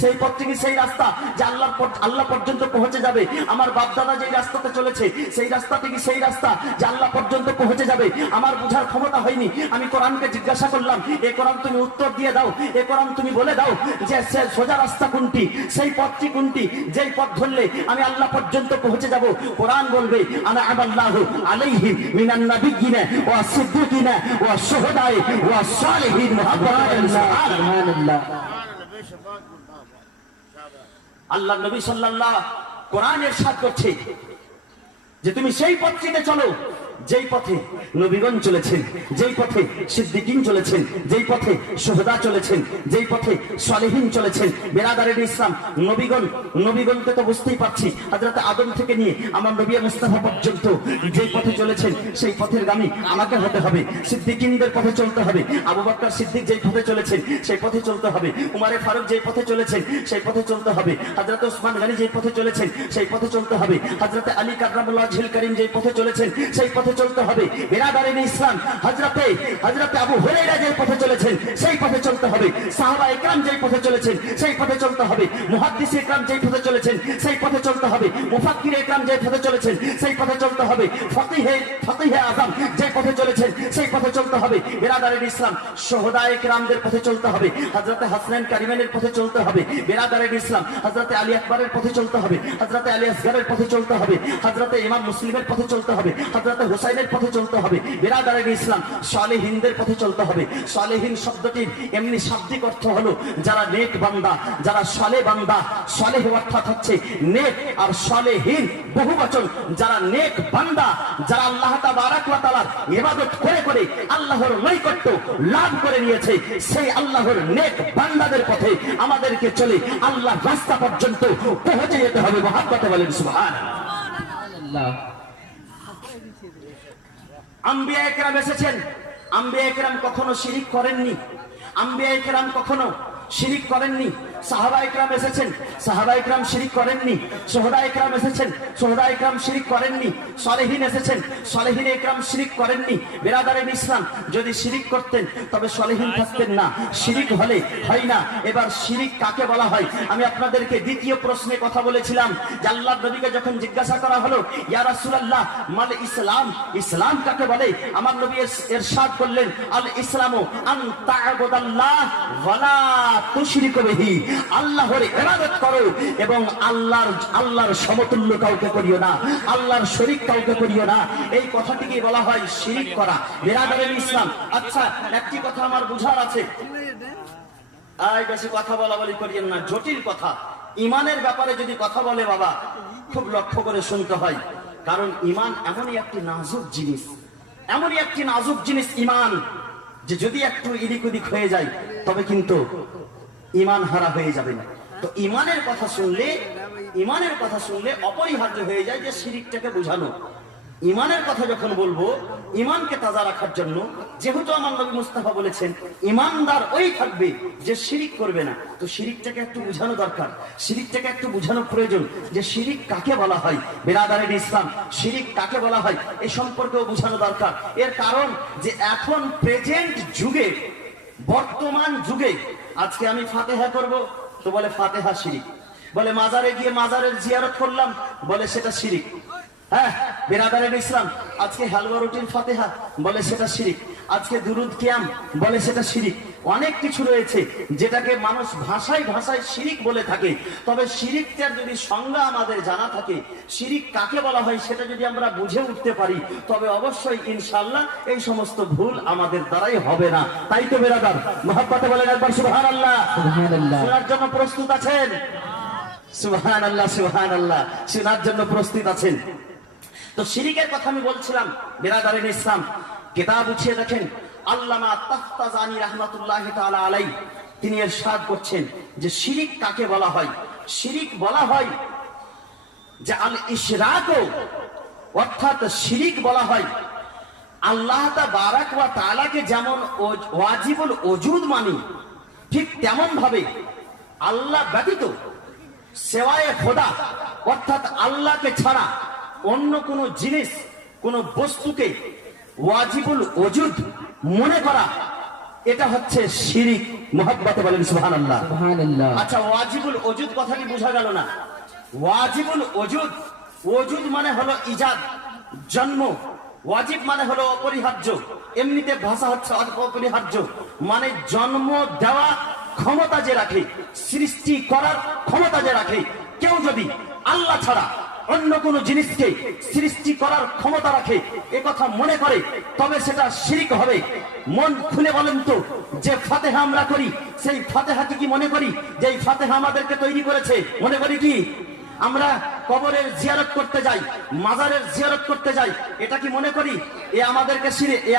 সেই পথ থেকে সেই রাস্তা যে আল্লাহ পর্যন্ত পৌঁছে যাবে। আমার বাপদাদা যে রাস্তাতে চলেছে সেই রাস্তা থেকে সেই রাস্তা যে আল্লাহ পর্যন্ত পৌঁছে যাবে। আমার বুঝার ক্ষমতা হয়নি, আমি কোরআনকে জিজ্ঞাসা করলাম, এ কোরআন তুমি উত্তর দিয়ে দাও, এ কোরআন তুমি বলে দাও যে সোজা রাস্তা কোনটি, সেই পথটি কোনটি, যেই পথ ধরলে আমি আল্লাহ পর্যন্ত পৌঁছে যাব। কোরআন বলবে, আনা আবাল্লাহু আলাইহিম মিনান নাবিয়্যিনা ওয়া সিদ্দিকিনা ওয়া শুহাদায়ে ওয়া সালিহিন। সুবহানাল্লাহ। আল্লাহ নবী সাল্লাল্লাহু কোরআন ইরশাদ করছে যে তুমি সেই পথটিতে চলো যেই পথে নবীগণ চলেছেন, যেই পথে সিদ্দিকিন চলেছেন, যেই পথে শুহাদা চলেছেন, যেই পথে সালেহিন চলেছেন। বিরাদারের ইসলাম, নবীগণকে তো বুঝতেই পারছি, হযরত আদম থেকে নিয়ে আমার নবী মুস্তাফা পর্যন্ত যেই পথে চলেছেন সেই পথের গামী আমাকে হতে হবে। সিদ্দিকিনদের পথে চলতে হবে। আবু বকর সিদ্দিক যেই পথে চলেছেন সেই পথে চলতে হবে। উমারে ফারুক যেই পথে চলেছেন সেই পথে চলতে হবে। হযরত ওসমান গনি যেই পথে চলেছেন সেই পথে চলতে হবে। হযরত আলী কাররামুল্লাহ ওয়াজহুল কারীম যেই পথে চলেছেন সেই পথে চলতে হবে। বিরাদারিন ইসলাম, হযরত আবু হুরায়রা যেই পথে চলেছেন সেই পথে চলতে হবে। সাহাবা ইকরাম যেই পথে চলেছেন সেই পথে চলতে হবে। মুহাদ্দিস ইকরাম যেই পথে চলেছেন সেই পথে চলতে হবে। মুফাক্কির ইকরাম যেই পথে চলেছেন সেই পথে চলতে হবে। ফকিহে আযম যেই পথে চলেছেন সেই পথে চলতে হবে। বিরাদারিন ইসলাম, শুহাদা ইকরামদের পথে চলতে হবে। হযরত হাসান কারিমের পথে চলতে হবে। বিরাদারিন ইসলাম, হযরত আলী আকবরের পথে চলতে হবে। হযরত আলী আসগরের পথে চলতে হবে। হযরত ইমাম মুসলিমের পথে চলতে হবে। হযরত হুসাইনের পথে চলতে হবে। বিরাদারিন ইসলাম, সালেহিনদের পথে চলতে হবে। সালেহিন শব্দটির এমনি শাব্দিক অর্থ হলো যারা নেক বান্দা, যারা সালেহ বান্দা। সালেহ অর্থাৎ হচ্ছে নেক, আর সালেহিন বহুবচন। যারা নেক বান্দা, যারা আল্লাহ তাবারক ওয়া তাআলার ইবাদত করে করে আল্লাহর নৈকট্য লাভ করে নিয়েছে, সেই আল্লাহর নেক বান্দাদের পথে আমাদেরকে চলে আল্লাহর রাস্তা পর্যন্ত পৌঁছে যেতে হবে। মহব্বতে বলেন সুবহানাল্লাহ। আম্বিয়া একরাম এসেছেন, আম্বিয়া একরাম কখনো শিরিক করেননি। আম্বিয়া একরাম কখনো শিরিক করেননি। সাহাবা ইকরাম এসেছেন, সাহাবা ইকরাম শিরিক করেননি। শুহাদা ইকরাম এসেছেন, শুহাদা ইকরাম শিরিক করেননি। সালেহিন এসেছেন, সালেহিন ইকরাম শিরিক করেননি। বিরাদারিন ইসলাম, যদি শিরিক করতেন তবে সালেহিন থাকতেন না। শিরিক হলে হয় না। এবার শিরিক কাকে বলা হয়? আমি আপনাদেরকে দ্বিতীয় প্রশ্নে কথা বলেছিলাম যে আল্লাহর নবীকে যখন জিজ্ঞাসা করা হলো, ইয়া রাসূলুল্লাহ মাল ইসলাম, ইসলাম কাকে বলে? আমার নবী ইরশাদ করলেন, আল ইসলামু আন তা'বুদাল্লাহ ওয়া লা তুশরিকু বিহি, আল্লাহর ইবাদত করো এবং আল্লাহর সমতুল্য কাউকে করিও না, আল্লাহর শরীক কাউকে করিও না। এই কথাটিকে বলা হয় শিরিক করা। বিরাদারিন ইসলাম, আচ্ছা একটি কথা আমার বুঝার আছে, বেশি কথা বলা বলি করিয়েন না, জটিল কথা। ইমানের ব্যাপারে যদি কথা বলে বাবা, খুব লক্ষ্য করে শুনতে হয়, কারণ ইমান এমনই একটি নাজুক জিনিস, এমনই একটি নাজুক জিনিস ইমান, যে যদি একটু এদিক ওদিক হয়ে যায় তবে কিন্তু ইমান হারা হয়ে যাবে না। তো ইমানের কথা শুনলে অপরিহার্য হয়ে যায় যে শিরিকটাকে বোঝানো। ইমানের কথা যখন বলবো, ইমানকে তাজা রাখার জন্য, যেহেতু আমার নবী মুস্তাফা বলেছেন ইমানদার ওই থাকবে যে শিরিক করবে না, তো শিরিকটাকে একটু বোঝানো দরকার, শিরিকটাকে একটু বোঝানো প্রয়োজন যে শিরিক কাকে বলা হয়। বিরাদারিন ইসলাম, শিরিক কাকে বলা হয় এই সম্পর্কেও বোঝানো দরকার। এর কারণ যে এখন প্রেজেন্ট যুগে, বর্তমান যুগে, আজকে আমি ফাতেহা করব তো বলে ফাতেহা শিরিক, বলে মাজারে গিয়ে মাজারের জিয়ারত করলাম বলে সেটা শিরিক। হ্যাঁ বিরাদারিন ইসলাম, আজকে হালুয়া রুটির ফাতেহা বলে সেটা শিরিক, আজকে দুরুদ কিয়াম বলে সেটা শিরিক। অনেক কিছু রয়েছে যেটাকে মানুষ ভাষায় ভাষায় শিরিক বলে থাকে। তবে শিরিকটার যদি সংজ্ঞা আমাদের জানা থাকে, শিরিক কাকে বলা হয় সেটা যদি আমরা বুঝে উঠতে পারি, তবে অবশ্যই ইনশাআল্লাহ এই সমস্ত ভুল আমাদের দ্বারাই হবে না। তাই তো বিরাদার, মহব্বতে বলেন একবার সুবহানাল্লাহ। সুবহানাল্লাহ। শোনার জন্য প্রস্তুত আছেন? সুবহানাল্লাহ, সুবহানাল্লাহ। শোনার জন্য প্রস্তুত আছেন? তো শিরিকের কথা আমি বলছিলাম। বিরাদারিন ইসলাম, কিতাব উঠিয়ে দেখেন, আল্লামা তাফতাজানি রাহমাতুল্লাহি তাআলা আলাইহি তিনি ইরশাদ করছেন যে শিরিক কাকে বলা হয়। শিরিক বলা হয় যে আল ইশরাক, অর্থাৎ শিরিক বলা হয় আল্লাহ তাবারক ওয়া তাআলাকে যেমন ওয়াজিবুল ওজুদ মানি, ঠিক তেমন ভাবে আল্লাহ ব্যতীত সেওয়ায়ে খোদা, অর্থাৎ আল্লাহকে ছাড়া অন্য কোন জিনিস, কোন বস্তুকে ওয়াজিবুল ওজুদ মনে করা, এটা হচ্ছে শিরিক। মহব্বতে বলেন সুবহানাল্লাহ। সুবহানাল্লাহ। আচ্ছা, ওয়াজিবুল ওজুদ কথাটি বোঝা গেল না। ওয়াজিবুল ওজুদ, ওজুদ মানে হলো ইজাদ, জন্ম। ওয়াজিব মানে হলো অপরিহার্য, এমনিতে ভাষা হচ্ছে অপরিহার্য, মানে জন্ম দেওয়া ক্ষমতা যে রাখে, সৃষ্টি করার ক্ষমতা যে রাখে। কেউ যদি আল্লাহ ছাড়া অন্য কোন জিনিসকে সৃষ্টি করার ক্ষমতা রাখে এ কথা মনে করে, তবে সেটা শিরিক হবে। মন খুলে বলেন তো, যে ফাতেহা আমরা করি, সেই ফাতেহাকে কি মনে করি যে এই ফাতেহা আমাদেরকে তৈরি করেছে? মনে করি কি? আমরা কবরের জিয়ারত করতে যাই, মাজারের জিয়ারত করতে যাই, এটা কি মনে করি এ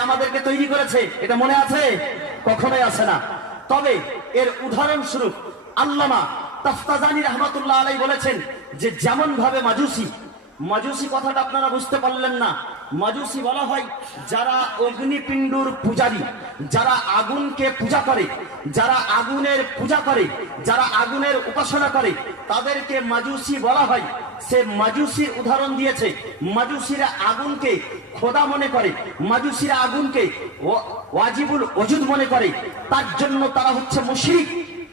আমাদেরকে তৈরি করেছে? এটা মনে আছে? কখনোই আসে না। তবে এর উদাহরণস্বরূপ আল্লামা তাফতাজানী রাহমাতুল্লাহ আলাইহি বলেছেন যে যেমন ভাবে মাজুসি কথাটা আপনারা বুঝতে পারলেন না। মাজুসি বলা হয় যারা অগ্নিপিণ্ডুর পূজারী, যারা আগুনকে পূজা করে, যারা আগুনের পূজা করে, যারা আগুনের উপাসনা করে, তাদেরকে মাজুসি বলা হয়। সে মাজুসির উদাহরণ দিয়েছে। মাজুসিরা আগুনকে খোদা মনে করে, মাজুসিরা আগুনকে ওয়াজিবুল ওজুদ মনে করে, তার জন্য তারা হচ্ছে মুশরিক।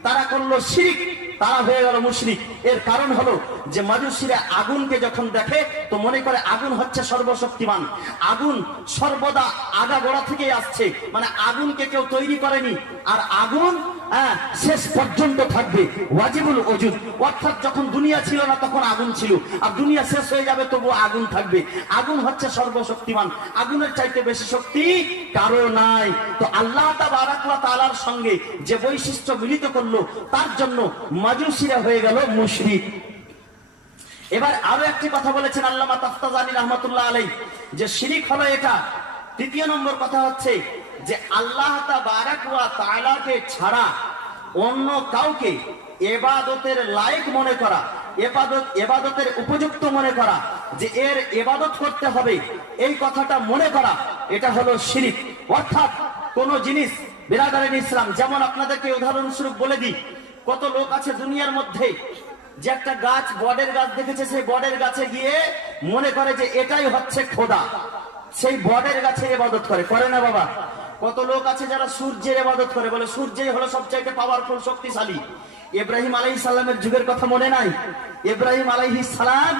তারা করলো শিরিক, তারা হয়ে গেল মুশরিক। এর কারণ হলো যে মাজুসিরা আগুনকে যখন দেখে তো মনে করে আগুন হচ্ছে সর্বশক্তিমান, আগুন সর্বদা আগাগোড়া থেকেই আসছে, মানে আগুনকে কেউ তৈরি করেনি, আর আগুন শেষ পর্যন্ত থাকবে, ওয়াজিবুল ওজুদ। অর্থাৎ যখন দুনিয়া ছিল না তখন আগুন ছিল, আর দুনিয়া শেষ হয়ে যাবে তবু আগুন থাকবে। আগুন হচ্ছে সর্বশক্তিমান, আগুনের চাইতে বেশি শক্তি কারো নাই। তো আল্লাহ তাবারাক ওয়া তাআলার সঙ্গে যে বৈশিষ্ট্য মিলিত করলো তার জন্য মাজুসিরা হয়ে গেল মুশরিক। এবার আরো একটি কথা বলেছেন আল্লামা তাফতাজানী রাহমাতুল্লাহ আলাইহি যে শিরিক হলো এটা। তৃতীয় নম্বর কথা হচ্ছে যে আল্লাহ তাবারাক ওয়া তাআলাকে ছাড়া অন্য কাউকে ইবাদতের লায়েক মনে করা, ইবাদতের উপযুক্ত মনে করা, যে এর ইবাদত করতে হবে, এই কথাটা মনে করা, এটা হলো শিরিক। অর্থাৎ কোন জিনিস বিরাদারিন ইসলাম, যেমন আপনাদেরকে উদাহরণস্বরূপ বলে দিই, কত লোক আছে দুনিয়ার মধ্যে যে একটা গাছ, বটের গাছ দেখেছে, সেই বটের গাছে গিয়ে মনে করে যে এটাই হচ্ছে খোদা, সেই বটের গাছের ইবাদত করে না বাবা? কত লোক আছে যারা সূর্যের ইবাদত করে, বলে সূর্যই হলো সবচাইতে পাওয়ারফুল, শক্তিশালী। ইব্রাহিম আলাইহিস সালামের যুগের কথা মনে নাই? ইব্রাহিম আলাইহিস সালাম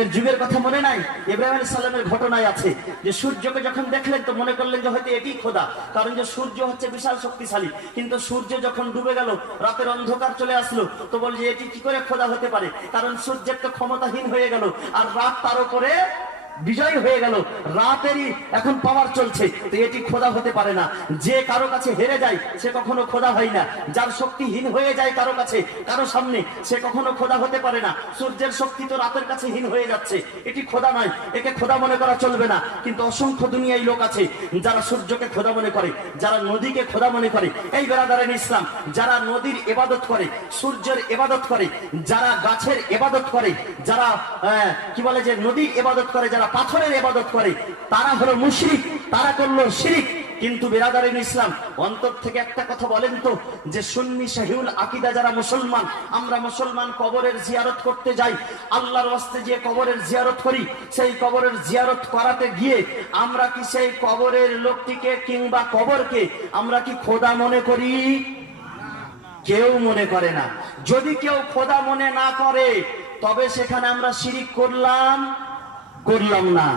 এর যুগের কথা মনে নাই? ইব্রাহিম আলাইহিস সালামের ঘটনায় আছে যে সূর্যকে যখন দেখলেন তো মনে করলেন যে হয়তো এটি খোদা, কারণ যে সূর্য হচ্ছে বিশাল শক্তিশালী। কিন্তু সূর্য যখন ডুবে গেল, রাতের অন্ধকার চলে আসলো, তো বল যে এটি কি করে খোদা হতে পারে? কারণ সূর্যের তো ক্ষমতাহীন হয়ে গেল, আর রাত তার উপরে বিজয় হয়ে গেল, রাতেরই এখন পাওয়ার চলছে, তো এটি খোদা হতে পারে না। যে কারো কাছে হেরে যায় সে কখনো খোদা হয় না, যার শক্তিহীন হয়ে যায় কারো কাছে, কারো সামনে, সে কখনো খোদা হতে পারে না। সূর্যের শক্তি তো রাতের কাছে হীন হয়ে যাচ্ছে, এটি খোদা নয়, একে খোদা মনে করা চলবে না। কিন্তু অসংখ্য দুনিয়ায় লোক আছে যারা সূর্যকে খোদা মনে করে, যারা নদীকে খোদা মনে করে। এই বেরাদারেন ইসলাম, যারা নদীর ইবাদত করে, সূর্যের ইবাদত করে, যারা গাছের ইবাদত করে, যারা কি বলে যে নদীর ইবাদত করে, যারা পাথরের ইবাদত করে, তারা হলো মুশরিক, তারা করলো শিরিক। কিন্তু বিরাদারিন ইসলাম, অন্তর থেকে একটা কথা বলেন তো, যে সুন্নি সহিহুল আকীদা যারা মুসলমান, আমরা মুসলমান কবরের জিয়ারত করতে যাই, আল্লাহর ওয়াস্তে যে কবরের জিয়ারত করি, সেই কবরের জিয়ারত করাতে গিয়ে আমরা কি সেই কবরের লোকটিকে কিংবা কবরকে আমরা কি খোদা মনে করি? কেউ মনে করে না। যদি কেউ খোদা মনে না করে তবে সেখানে আমরা শিরিক করলাম না।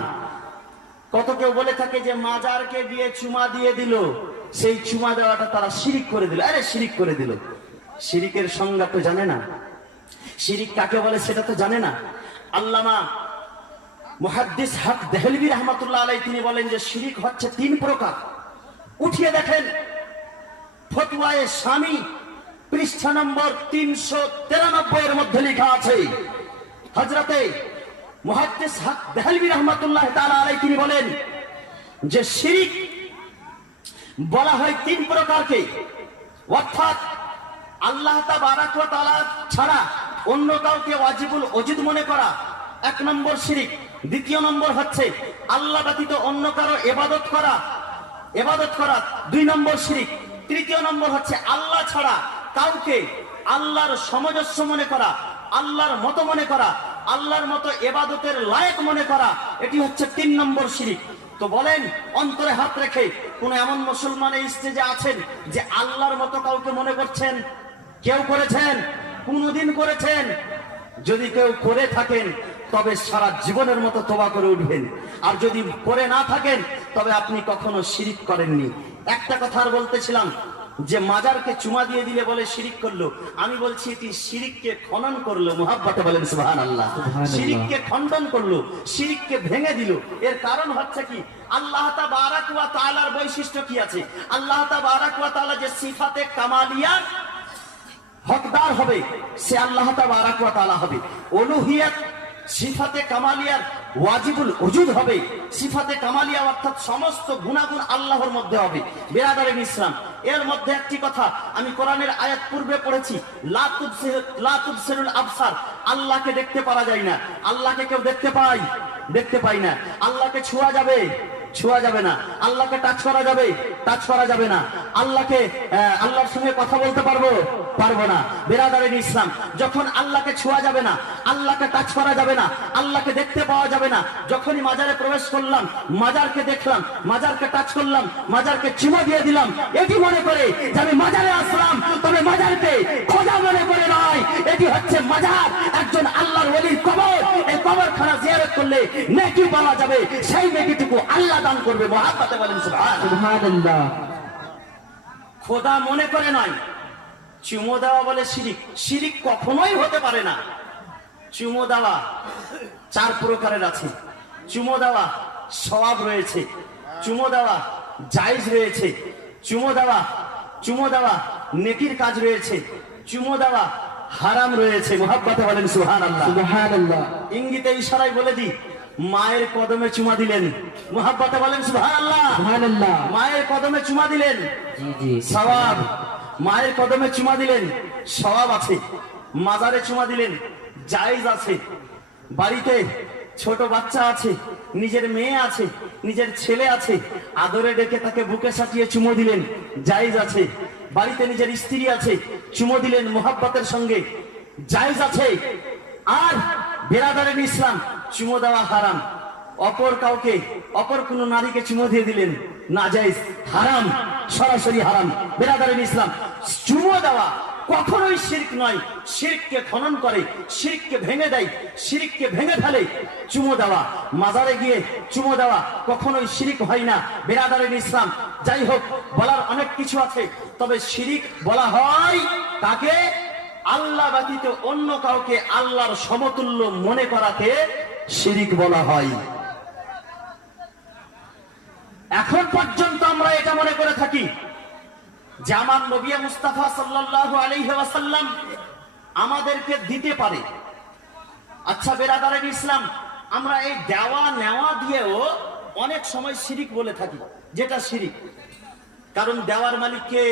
কত কেউ বলে থাকে যে মাজারকে গিয়ে চুমা দিয়ে দিল, সেই চুমা দেওয়াটা তারা শিরিক করে দিল। আরে শিরিক করে দিল, শিরিকের সংজ্ঞা তো জানে না, শিরিক কাকে বলে সেটা তো জানে না। আল্লামা মুহাদ্দিস হক দেহলভী রাহমাতুল্লাহ আলাইহি তিনি বলেন যে শিরিক হচ্ছে 3 প্রকার। উঠিয়ে দেখেন ফতওয়ায়ে শামী পৃষ্ঠা নম্বর 393 এর মধ্যে লেখা আছে। হযরতে মুহাদ্দিস হক দেহলভী রাহমাতুল্লাহ তাআলা আলাইহি তিনি বলেন যে শিরিক বলা হয় 3 প্রকারকে, অর্থাৎ আল্লাহ তাবারাক ওয়া তাআলা ছাড়া অন্য কাউকে ওয়াজিবুল ওজুদ মনে করা 1 নম্বর শিরিক। দ্বিতীয় নম্বর হচ্ছে আল্লাহ ব্যতীত অন্য কারো ইবাদত করা 2 নম্বর শিরিক। তৃতীয় নম্বর হচ্ছে আল্লাহ ছাড়া কাউকে আল্লাহর সমজস্ব মনে করা, আল্লাহর মতো মনে করা, আল্লাহর মতো ইবাদতের লায়েক মনে করা, এটি হচ্ছে 3 নম্বর শিরিক। তো বলেন, অন্তরে হাত রেখে কোন এমন মুসলমান এই স্টেজে আছেন যে আল্লাহর মতো কাউকে মনে করছেন? কেউ করেছেন? কোনদিন করেছেন? যদি কেউ করে থাকেন তবে সারা জীবনের মতো তওবা করে উঠবেন, আর যদি করে না থাকেন তবে আপনি কখনো শিরিক করেননি। একটা কথা আর বলতেছিলাম যে মাজারকে চুমা দিয়ে দিলে বলে শিরিক করলো, আমি বলছি এটি শিরিককে খনন করলো। মুহাব্বতে বলেন সুবহানাল্লাহ। শিরিককে খণ্ডন করলো, শিরিককে ভেঙে দিল। এর কারণ হচ্ছে কি? আল্লাহ তাবারাক ওয়া তাআলার বৈশিষ্ট্য কি আছে? আল্লাহ তাবারাক ওয়া তাআলা যে সিফাতে কামালিয়া হকদার হবে সে আল্লাহ তাবারাক ওয়া তাআলা হবে। উলুহিয়াত সিফাতে কামালিয়ার ওয়াজিবুল উজুদ হবে। সিফাতে কামালিয়া অর্থাৎ সমস্ত গুণাগুণ আল্লাহর মধ্যে হবে। বিরাদারিন ইসলাম, এর মধ্যে একটি কথা আমি কোরআনের আয়াত পূর্বে পড়েছি, লা তুবসিরুল আবসার, আল্লাহকে দেখতে পারা যায় না। আল্লাহকে কেউ দেখতে পাই না। আল্লাহকে ছোঁয়া যাবে না। আল্লাহকে টাচ করা যাবে না। আল্লাহর সঙ্গে কথা বলতে পারবো না। বিরাদারিন ইসলাম, যখন আল্লাহকে ছোঁয়া যাবে না, আল্লাহকে টাচ করা যাবে না, আল্লাহকে দেখতে পাওয়া যাবে না, যখনই মাজারে প্রবেশ করলাম, মাজারকে দেখলাম, মাজারকে টাচ করলাম, মাজারকে চুমা দিয়ে দিলাম, এটি মনে করে যে আমি মাজারে আসলাম, তবে মাজারকে খোদা মনে করে নয়, এটি হচ্ছে মাজার, একজন আল্লাহর ওলির কবর। এই কবরখানা জিয়ারত করলে নেকি পাওয়া যাবে, সেই নেকিটুকু আল্লাহ দান করবে। মুহাব্বতে বলেন সুবহানাল্লাহ। খোদা মনে করে নয়। চুমো দেওয়া বলে শিরিক কখনোই হতে পারে না। চুমো দেওয়া 4 প্রকারের আছে। চুমো দেওয়া সওয়াব রয়েছে, চুমো দেওয়া জায়েজ রয়েছে, চুমো দেওয়া নেকির কাজ রয়েছে, চুমো দেওয়া হারাম রয়েছে। মুহাব্বতে বলেন সুবহানাল্লাহ। ইঙ্গিতে ইশারায় বলে দিই, মায়ের কদমে চুমা দিলেন, মুহাব্বতে বলেন সুবহানাল্লাহ। মায়ের কদমে চুমা দিলেন, সওয়াব। মায়ের কদমে চুমা দিলেন, সওয়াব আছে। মাজারে চুমা দিলেন, জায়েজ আছে। বাড়িতে ছোট বাচ্চা আছে, নিজের মেয়ে আছে, নিজের ছেলে আছে, আদরে ডেকে তাকে বুকে সাটিয়ে চুমো দিলেন, জায়েজ আছে। বাড়িতে নিজের স্ত্রী আছে, চুমো দিলেন মুহাব্বতের সঙ্গে, জায়েজ আছে। আর বিরাদারিন ইসলাম, চুমো দেওয়া হারাম। অপর কোন নারীকে চুমো দিয়ে দিলেন, নাজায়েজ, হারাম, সরাসরি হারাম। বিরাদারিন ইসলাম, চুমো দেওয়া কখনোই শিরক নয়। শিরককে খনন করে, শিরককে ভেঙে দেয়, শিরককে ভেঙে ফেলে। চুমো দেওয়া, মাজারে গিয়ে চুমো দেওয়া কখনোই শিরক হয় না। বিরাদারিন ইসলাম, যাই হোক, বলার অনেক কিছু আছে, তবে শিরক বলা হয় তাকে আল্লাহ ব্যতীত অন্য কাউকে আল্লাহর সমতুল্য মনে করাকে শিরক বলা হয়। এখন পর্যন্ত আমরা এটা মনে করে থাকি যে আমার নবী মুস্তাফা সাল্লাল্লাহু আলাইহি ওয়াসাল্লাম আমাদেরকে দিতে পারে। আচ্ছা বিরাদারিন ইসলাম, আমরা এই দেওয়া নেওয়া দিয়েও অনেক সময় শিরক বলে থাকি, যেটা শিরক। কারণ দেওয়ার মালিক কে?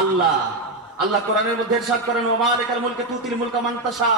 আল্লাহ। আল্লাহ কোরআনের মধ্যে ইরশাদ করেন, ওয়া মালিকাল মুলকি তুতিল মুলকা মান তাশা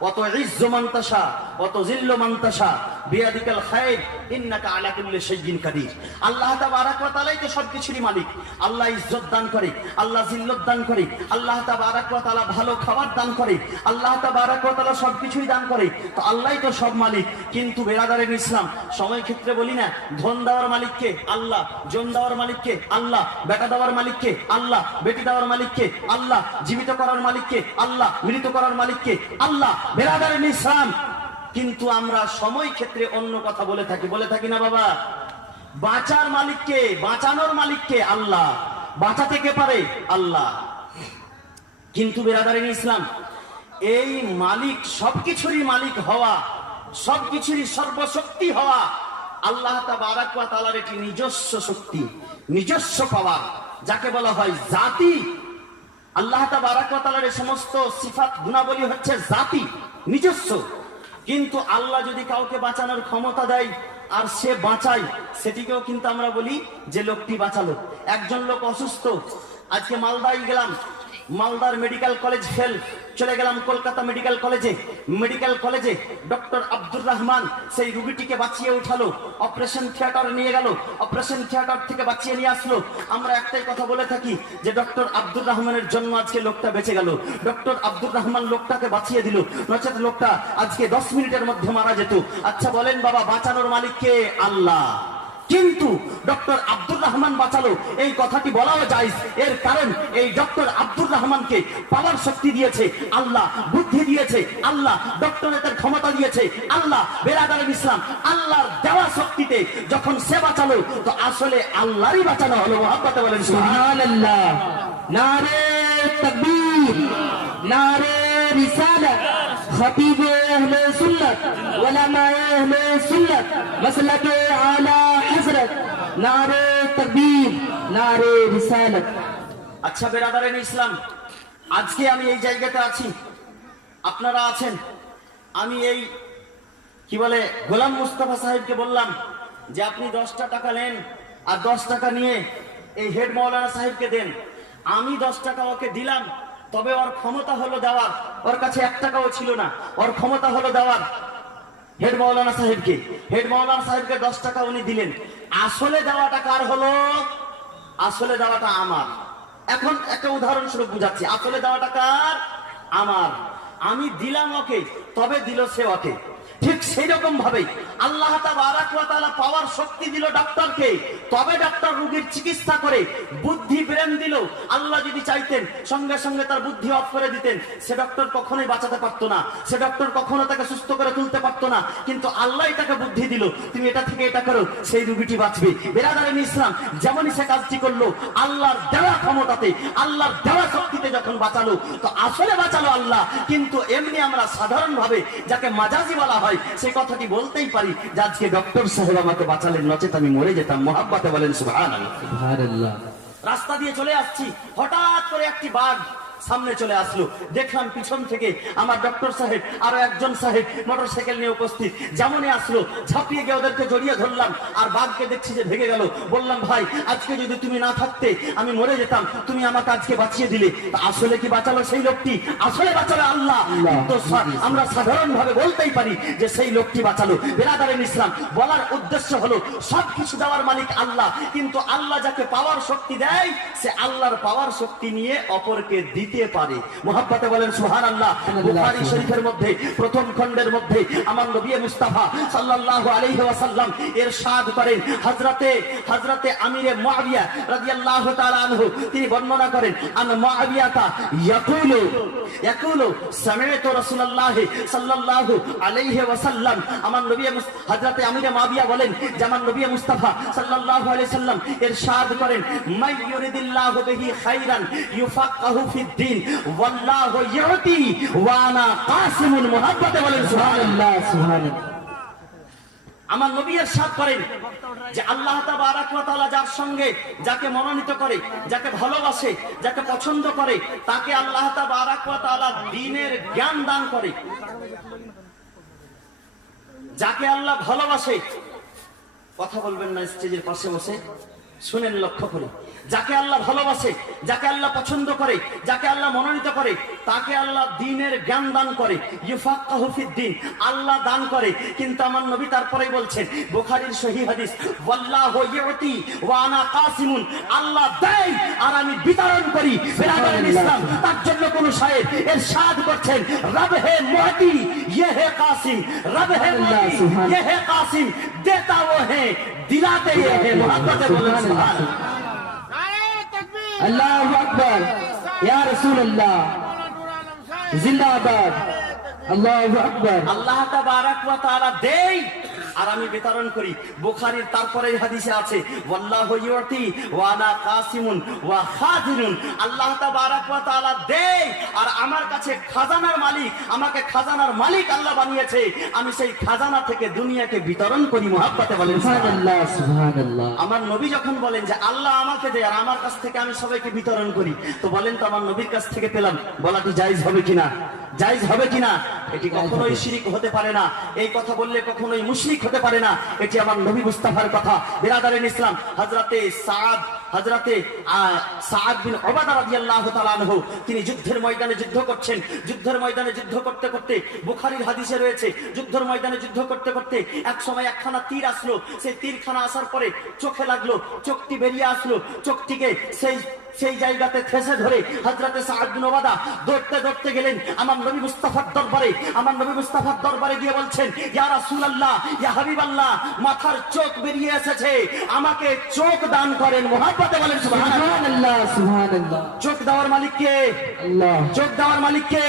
ওয়া তুইজ্জু মান তাশা ওয়া তুযিল্লু মান তাশা বিয়াদিকাল খায়র ইন্নাকা আলা কুল্লি শাইইন কাদির। আল্লাহ তাবারাক ওয়া তাআলাই তো সবকিছুরই মালিক। আল্লাহ ইজ্জত দান করে, আল্লাহ জিল্লত দান করে, আল্লাহ তাবারাক ওয়া তাআলা ভালো খাবার দান করে, আল্লাহ তাবারাক ওয়া তাআলা সবকিছুই দান করে। তো আল্লাহই তো সব মালিক। কিন্তু বিরাদারিন ইসলাম, সময় ক্ষেত্রে বলি না, ধন দেওয়ার মালিক কে? আল্লাহ। জন দেওয়ার মালিক কে? আল্লাহ। বেটা দেওয়ার মালিক কে? আল্লাহ। বেটি দেওয়ার মালিক কে? আল্লাহ। জীবিত করার মালিক কে? আল্লাহ। মৃত করার মালিক কে? আল্লাহ। বিরাদারিন ইসলাম, কিন্তু আমরা সময় ক্ষেত্রে অন্য কথা বলে থাকি না বাবা? বাঁচার মালিক কে? বাঁচানোর মালিক কে? আল্লাহ। বাঁচাতে কে পারে? আল্লাহ। কিন্তু বিরাদারিন ইসলাম, এই মালিক, সবকিছুরই মালিক হওয়া, সবকিছুরই সর্বশক্তি হওয়া আল্লাহ তাবারাক ওয়া তাআলার একটি নিজস্ব শক্তি, নিজস্ব পাওয়ার, যাকে বলা হয় জাতি। আল্লাহ তাবারাক ওয়া তাআলার এই সমস্ত সিফাত গুণাবলী হচ্ছে জাতি, নিজস্ব। কিন্তু আল্লাহ যদি কাউকে বাঁচানোর ক্ষমতা দেয় আর সে বাঁচায়, সেটিকেও কিন্তু আমরা বলি যে লোকটি বাঁচালো। একজন লোক অসুস্থ, আজকে মালদায় গেলাম, মালদার মেডিকেল কলেজ ফেল, চলে গেলাম কলকাতা মেডিকেল কলেজে ডক্টর আব্দুর রহমান সেই রোগীটিকে বাঁচিয়ে উঠালো, অপারেশন থিয়েটারে নিয়ে গেল, অপারেশন থিয়েটার থেকে বাঁচিয়ে নিয়ে আসলো। আমরা একটাই কথা বলে থাকি যে ডক্টর আব্দুর রহমানের জন্য আজকে লোকটা বেঁচে গেল, ডক্টর আব্দুর রহমান লোকটাকে বাঁচিয়ে দিল, নচেত লোকটা আজকে 10 মিনিটের মধ্যে মারা যেত। আচ্ছা বলেন বাবা, বাঁচানোর মালিক কে? আল্লাহ। কিন্তু ডক্টর আব্দুর রহমান বাঁচালো, এই কথাটি বলাও যায়। এর কারণ এই ডক্টর আব্দুর রহমানকে পাওয়ার শক্তি দিয়েছে আল্লাহ, বুদ্ধি দিয়েছে আল্লাহ, ডক্টরেটের ক্ষমতা দিয়েছে আল্লাহ। বিরাদারিন ইসলাম, আল্লাহর দেওয়া শক্তিতে যখন সে বাঁচালো, তো আসলে আল্লাহরই বাঁচানো হলো। মুহাব্বতে বলেন সুবহানাল্লাহ। নারে তাকবীর, নারে রিসালাত। خطيب أهل سنة علماء أهل سنة مسلك على حضرت নারে তাকবীর, নারে রিসালাত। আচ্ছা বিরাদারিন ইসলাম, আজকে আমি এই জায়গাতে আছি, আপনারা আছেন। আমি এই কি বলে গোলাম মুস্তাফা সাহেবকে বললাম যে আপনি 10টা টাকা নেন আর 10 টাকা নিয়ে এই হেড মাওলানা সাহেবকে দেন। আমি 10 টাকা ওকে দিলাম, তবে ওর ক্ষমতা হলো দেওয়ার, ওর কাছে 1 টাকাও ছিল না, ওর ক্ষমতা হলো দেওয়ার হেড মাওলানা সাহেবকে। হেড মাওলানা সাহেবকে 10 টাকা উনি দিলেন। আসলে দেওয়াটা কার হলো? আসলে দেওয়াটা আমার। এখন একটা উদাহরণস্বরূপ বুঝাচ্ছি। আসলে দেওয়াটা কার? আমার। আমি দিলাম ওকে, তবে দিল সে ওকে। ঠিক সেই রকম ভাবে আল্লাহ তাবারাক ওয়া তাআলা পাওয়ার শক্তি দিল ডাক্তারকে, তবে ডাক্তার রোগীর চিকিৎসা করে। বুদ্ধি ব্রেন দিল, আল্লাহ যদি চাইতেন সঙ্গে সঙ্গে তার বুদ্ধি অফ করে দিতেন, সে ডক্টর কখনোই বাঁচাতে পারতো না, সে ডক্টর কখনো তাকে সুস্থ করে তুলতে পারতো না। কিন্তু আল্লাহ তাকে বুদ্ধি দিল, তুমি এটা থেকে এটা করো, সেই রোগীটি বাঁচবে। বেরাদারিন ইসলাম, যেমনই সে কাজটি করলো আল্লাহর দেওয়া ক্ষমতাতে, আল্লাহর দেওয়া শক্তিতে যখন বাঁচালো, তো আসলে বাঁচালো আল্লাহ। কিন্তু এমনি আমরা সাধারণ ভাবে যাকে মাজাজি বলা হয়, সেই কথাটি বলতেই পারি যে আজকে ডক্টর সাহেব আমাকে বাঁচালেন, নচেত আমি মরে যেতাম। মুহাব্বতে বলেন সুবহানাল্লাহ। সুবহানাল্লাহ। রাস্তা দিয়ে চলে আসছি, হঠাৎ করে একটি বাঘ সামনে চলে আসলো। দেখলাম পিছন থেকে আমার ডক্টর সাহেব আরো একজন সাহেব মোটরসাইকেল নিয়ে উপস্থিত। যেমনই আসলো ঝাঁপিয়ে গিয়ে ওদেরকে জড়িয়ে ধরলাম, আর বাঘকে দেখছি যে ভেগে গেল। বললাম, ভাই আজকে যদি তুমি না থাকতে আমি মরে যেতাম, তুমি আমাকে আজকে বাঁচিয়ে দিলে। আসলে কি বাঁচালো সেই লোকটি? আসলে বাঁচালো আল্লাহ। তো আমরা সাধারণ ভাবে বলতেই পারি যে সেই লোকটি বাঁচালো। বেরাদারিন ইসলাম, বলার উদ্দেশ্য হলো সবকিছু দেওয়ার মালিক আল্লাহ, কিন্তু আল্লাহ যাকে পাওয়ার শক্তি দেয়, সে আল্লাহর পাওয়ার শক্তি নিয়ে অপরকে দিতে পারে। মুহাব্বতে বলেন সুবহানাল্লাহ। বুখারী শরীফের মধ্যে প্রথম খণ্ডের মধ্যে আমার নবী মুস্তাফা সাল্লাল্লাহু আলাইহি ওয়াসাল্লাম ইরশাদ করেন, হযরতে আমিরে মুআবিয়া রাদিয়াল্লাহু তাআলা আনহু তিনি বর্ণনা করেন, আন মুআবিয়াতা ইয়াকুলু সামি'তু রাসূলুল্লাহ সাল্লাল্লাহু আলাইহি ওয়াসাল্লাম। আমার নবী হযরতে আমিরে মুআবিয়া বলেন যে আমার নবী মুস্তাফা সাল্লাল্লাহু আলাইহি সাল্লাম ইরশাদ করেন, মান ইউরিদিল্লাহু বিহি খাইরান ইউফাক্কাহু ফিদ দ্বীন ওয়াল্লাহু ইউতি ওয়া আনা কাসিমুল। মুহাব্বতে বলেন সুবহানাল্লাহ। সুবহানাল্লাহ। আমার নবী ইরশাদ করেন যে আল্লাহ তাবারাক ওয়া তাআলা যার সঙ্গে যাকে মনোনীত করে, যাকে ভালোবাসে, যাকে পছন্দ করে, তাকে আল্লাহ তাবারাক ওয়া তাআলা দ্বীনের জ্ঞান দান করে। যাকে আল্লাহ ভালোবাসে, কথা বলবেন না স্টেজের পাশে বসে, শুনেন লক্ষ্য করে। যাকে আল্লাহ ভালোবাসে, যাকে আল্লাহ পছন্দ করে, যাকে আল্লাহ মনোনীত করে, তাকে আল্লাহ দ্বীনের জ্ঞান দান করে। ইউফাক্কাহু ফিদ-দ্বীন, আল্লাহ দান করে। কিন্তু আমার নবী তারপরেই বলছেন, বুখারীর সহিহ হাদিস, ওয়াল্লাহু ইউতি ওয়া আনা কাসিমুন, আল্লাহ দেয় আর আমি বিতরণ করি। বেরাদারিন ইসলাম, তার জন্য কোন শায়ের ইরশাদ করছেন, রব হে মুহতি ইয়ে হে কাসিম, রব হে মুহতি ইয়ে হে কাসিম, দেতা वो है दिलाते ये है। मुहब्बत बोलो सुभान আল্লাহু আকবার। ইয়া রাসূলুল্লাহ জিন্দাবাদ। আল্লাহু আকবার। আল্লাহ তাবারাক ওয়া তাআলা দেয় আর আমি বিতরণ করি। বুখারীর তারপরে হাদিসে আছে, ওয়াল্লাহু ইউতি ওয়া আনা কাসিমুন ওয়া খাজিনুন, আল্লাহ তাবারাক ওয়া তাআলা দেয় আর আমার কাছে খাজানার মালিক, আমাকে খাজানার মালিক আল্লাহ বানিয়েছে, আমি সেই খাজানা থেকে দুনিয়াকে বিতরণ করি। মুহাব্বতে বলেন সুবহানাল্লাহ। সুবহানাল্লাহ। আমার নবী যখন বলেন যে আল্লাহ আমাকে দেয় আর আমার কাছ থেকে আমি সবাইকে বিতরণ করি, তো বলেন তো আমার নবীর কাছ থেকে পেলাম, বলাটি জায়েজ হবে কিনা? জায়েজ হবে কিনা? এটি কখনোই শিরক হতে পারে না। এই কথা বললে কখনোই মুশরিক হতে পারে না। এটি আমার নবী মুস্তাফার কথা। বিরাদারিন ইসলাম, হযরতে সাদ বিন উবাদা রাদিয়াল্লাহু তাআলা আনহু, তিনি যুদ্ধের ময়দানে যুদ্ধ করছেন। যুদ্ধের ময়দানে যুদ্ধ করতে করতে, বুখারীর হাদিসে রয়েছে, যুদ্ধের ময়দানে যুদ্ধ করতে করতে এক সময় একখানা তীর আসলো। সেই তীরখানা আসার পরে চোখে লাগলো, চোখটি বেরিয়ে আসলো। চোখটিকে সেই জায়গাতে ঠেসে ধরে হযরতে সাদ বিন উবাদা দৌড়তে গেলেন আমার নবী মুস্তাফার দরবারে। আমার নবী মুস্তাফার দরবারে গিয়ে বলছেন, ইয়া রাসূলুল্লাহ, ইয়া হাবিবাল্লাহ, মাথার চোখ বেরিয়ে এসেছে, আমাকে চোখ দান করেন। মুহাব্বতে বলেন সুবহানাল্লাহ। সুবহানাল্লাহ। চোখ দেওয়ার মালিক কে? আল্লাহ। চোখ দেওয়ার মালিক কে?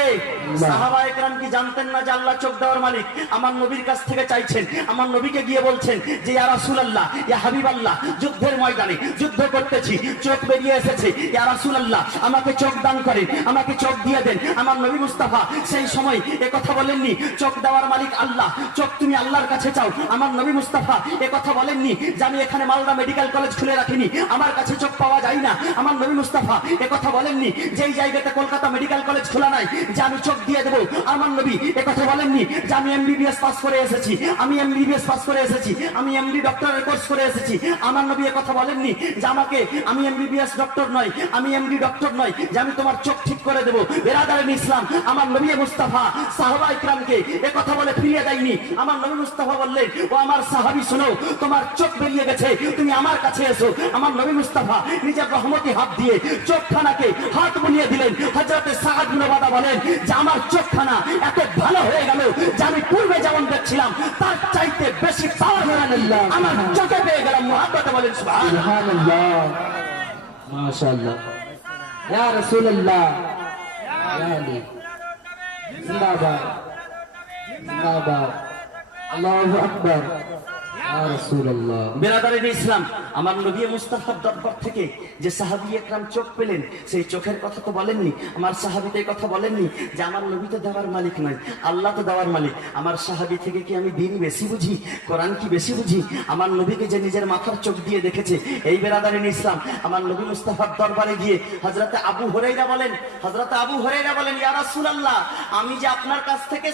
আল্লাহ। সাহাবায়ে কেরাম কি জানতেন না যে আল্লাহ চোখ দেওয়ার মালিক? আমার নবীর কাছ থেকে চাইছেন, আমার নবীকে গিয়ে বলছেন যে ইয়া রাসূলুল্লাহ, ইয়া হাবিবাল্লাহ, যুদ্ধের ময়দানে যুদ্ধ করতেছি, চোখ বেরিয়ে এসেছে, ইয়া রাসূলুল্লাহ আমাকে চোখ দান করেন, আমাকে চোখ দিয়ে দেন। আমার নবী মুস্তাফা সেই সময় কথা বলেননি চোখ দেওয়ার মালিক আল্লাহ, চোখ তুমি আল্লাহর কাছে চাও। আমার নবী মুস্তাফা কথা বলেননি যে আমি এখানে মালদা মেডিকেল কলেজ খুলে রাখিনি, আমার কাছে চোখ পাওয়া যায় না। আমার নবী মুস্তাফা কথা বলেননি যে এই জায়গাতে কলকাতা মেডিকেল কলেজ খোলা নাই যে আমি চোখ দিয়ে দেবো। আমার নবী কথা বলেননি যে আমি এমবিবিএস পাস করে এসেছি, আমি এমবিবিএস পাস করে এসেছি, আমি এমডি ডক্টরের কোর্স করে এসেছি। আমার নবী কথা বলেননি যে আমাকে আমি এমবিবিএস ডক্টর নয়, আমি এমডি ডক্টর নয়, যে আমি তোমার চোখ ঠিক করে দেবো। বেরাদারিন ইসলাম, আমার নবী মুস্তাফা সাহাবা ইকরামকে কথা বলে ফিরিয়ে দেয়নি। আমার নবী মুস্তাফা বললেন, ও আমার সাহাবী শোনো, তোমার চোখ বেরিয়ে গেছে, তুমি আমার কাছে এসো। আমার নবী মুস্তাফা নিজের রহমতি হাত দিয়ে চোখখানাকে হাত বুলিয়ে দিলেন। হযরতে সাদ বিন উবাদা বলেন যে আমার চোখখানা এত ভালো হয়ে গেল যে আমি পূর্বে যেমন দেখছিলাম তার চাইতে বেশি পাওয়ার আমার চোখে পেয়ে গেলাম। মুহাব্বতে বলেন সুবহানাল্লাহ। সুবহানাল্লাহ, মাশাআল্লাহ। ইয়া রাসূলুল্লাহ, ইয়া আলী, জিন্দাবাদ জিন্দাবাদ, আল্লাহু আকবার, ইয়া রাসূলুল্লাহ। বেরাদারিন ইসলাম, আমার নবী মুস্তাফার দরবার থেকে যে সাহাবী একরাম চোখ পেলেন, সেই চোখের কথা তো বলেননি। আমার সাহাবী তো কথা বলেননি যে আমার নবী তো দেওয়ার মালিক নয়, আল্লাহ তো দেওয়ার মালিক। আমার সাহাবী থেকে কি আমি দিন বেশি বুঝি, কোরআন কি বেশি বুঝি? আমার নবীকে যে নিজের মাথার চোখ দিয়ে দেখেছে। এই বেরাদারিন ইসলাম, আমার নবী মুস্তাফার দরবারে গিয়ে হযরতে আবু হুরায়রা বলেন, হযরতে আবু হুরায়রা বলেন, ইয়া রাসূলুল্লাহ আমি যে আপনার কাছ থেকে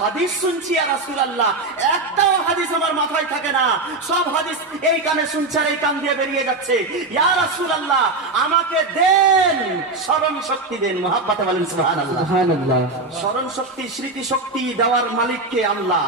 হাদিস শুনছি ইয়া রাসূলুল্লাহ, একটাও হাদিস আমার মাথায় থাকে না, সব হাদিস এই কানে শুনছে আর এই কান দিয়ে বেরিয়ে যাচ্ছে। ইয়া রাসূলুল্লাহ আমাকে দেন, স্মরণ শক্তি দেন। মুহাব্বতে বলেন সুবহানাল্লাহ। সুবহানাল্লাহ। স্মরণ শক্তি, স্মৃতি শক্তি দেওয়ার মালিক কে? আল্লাহ।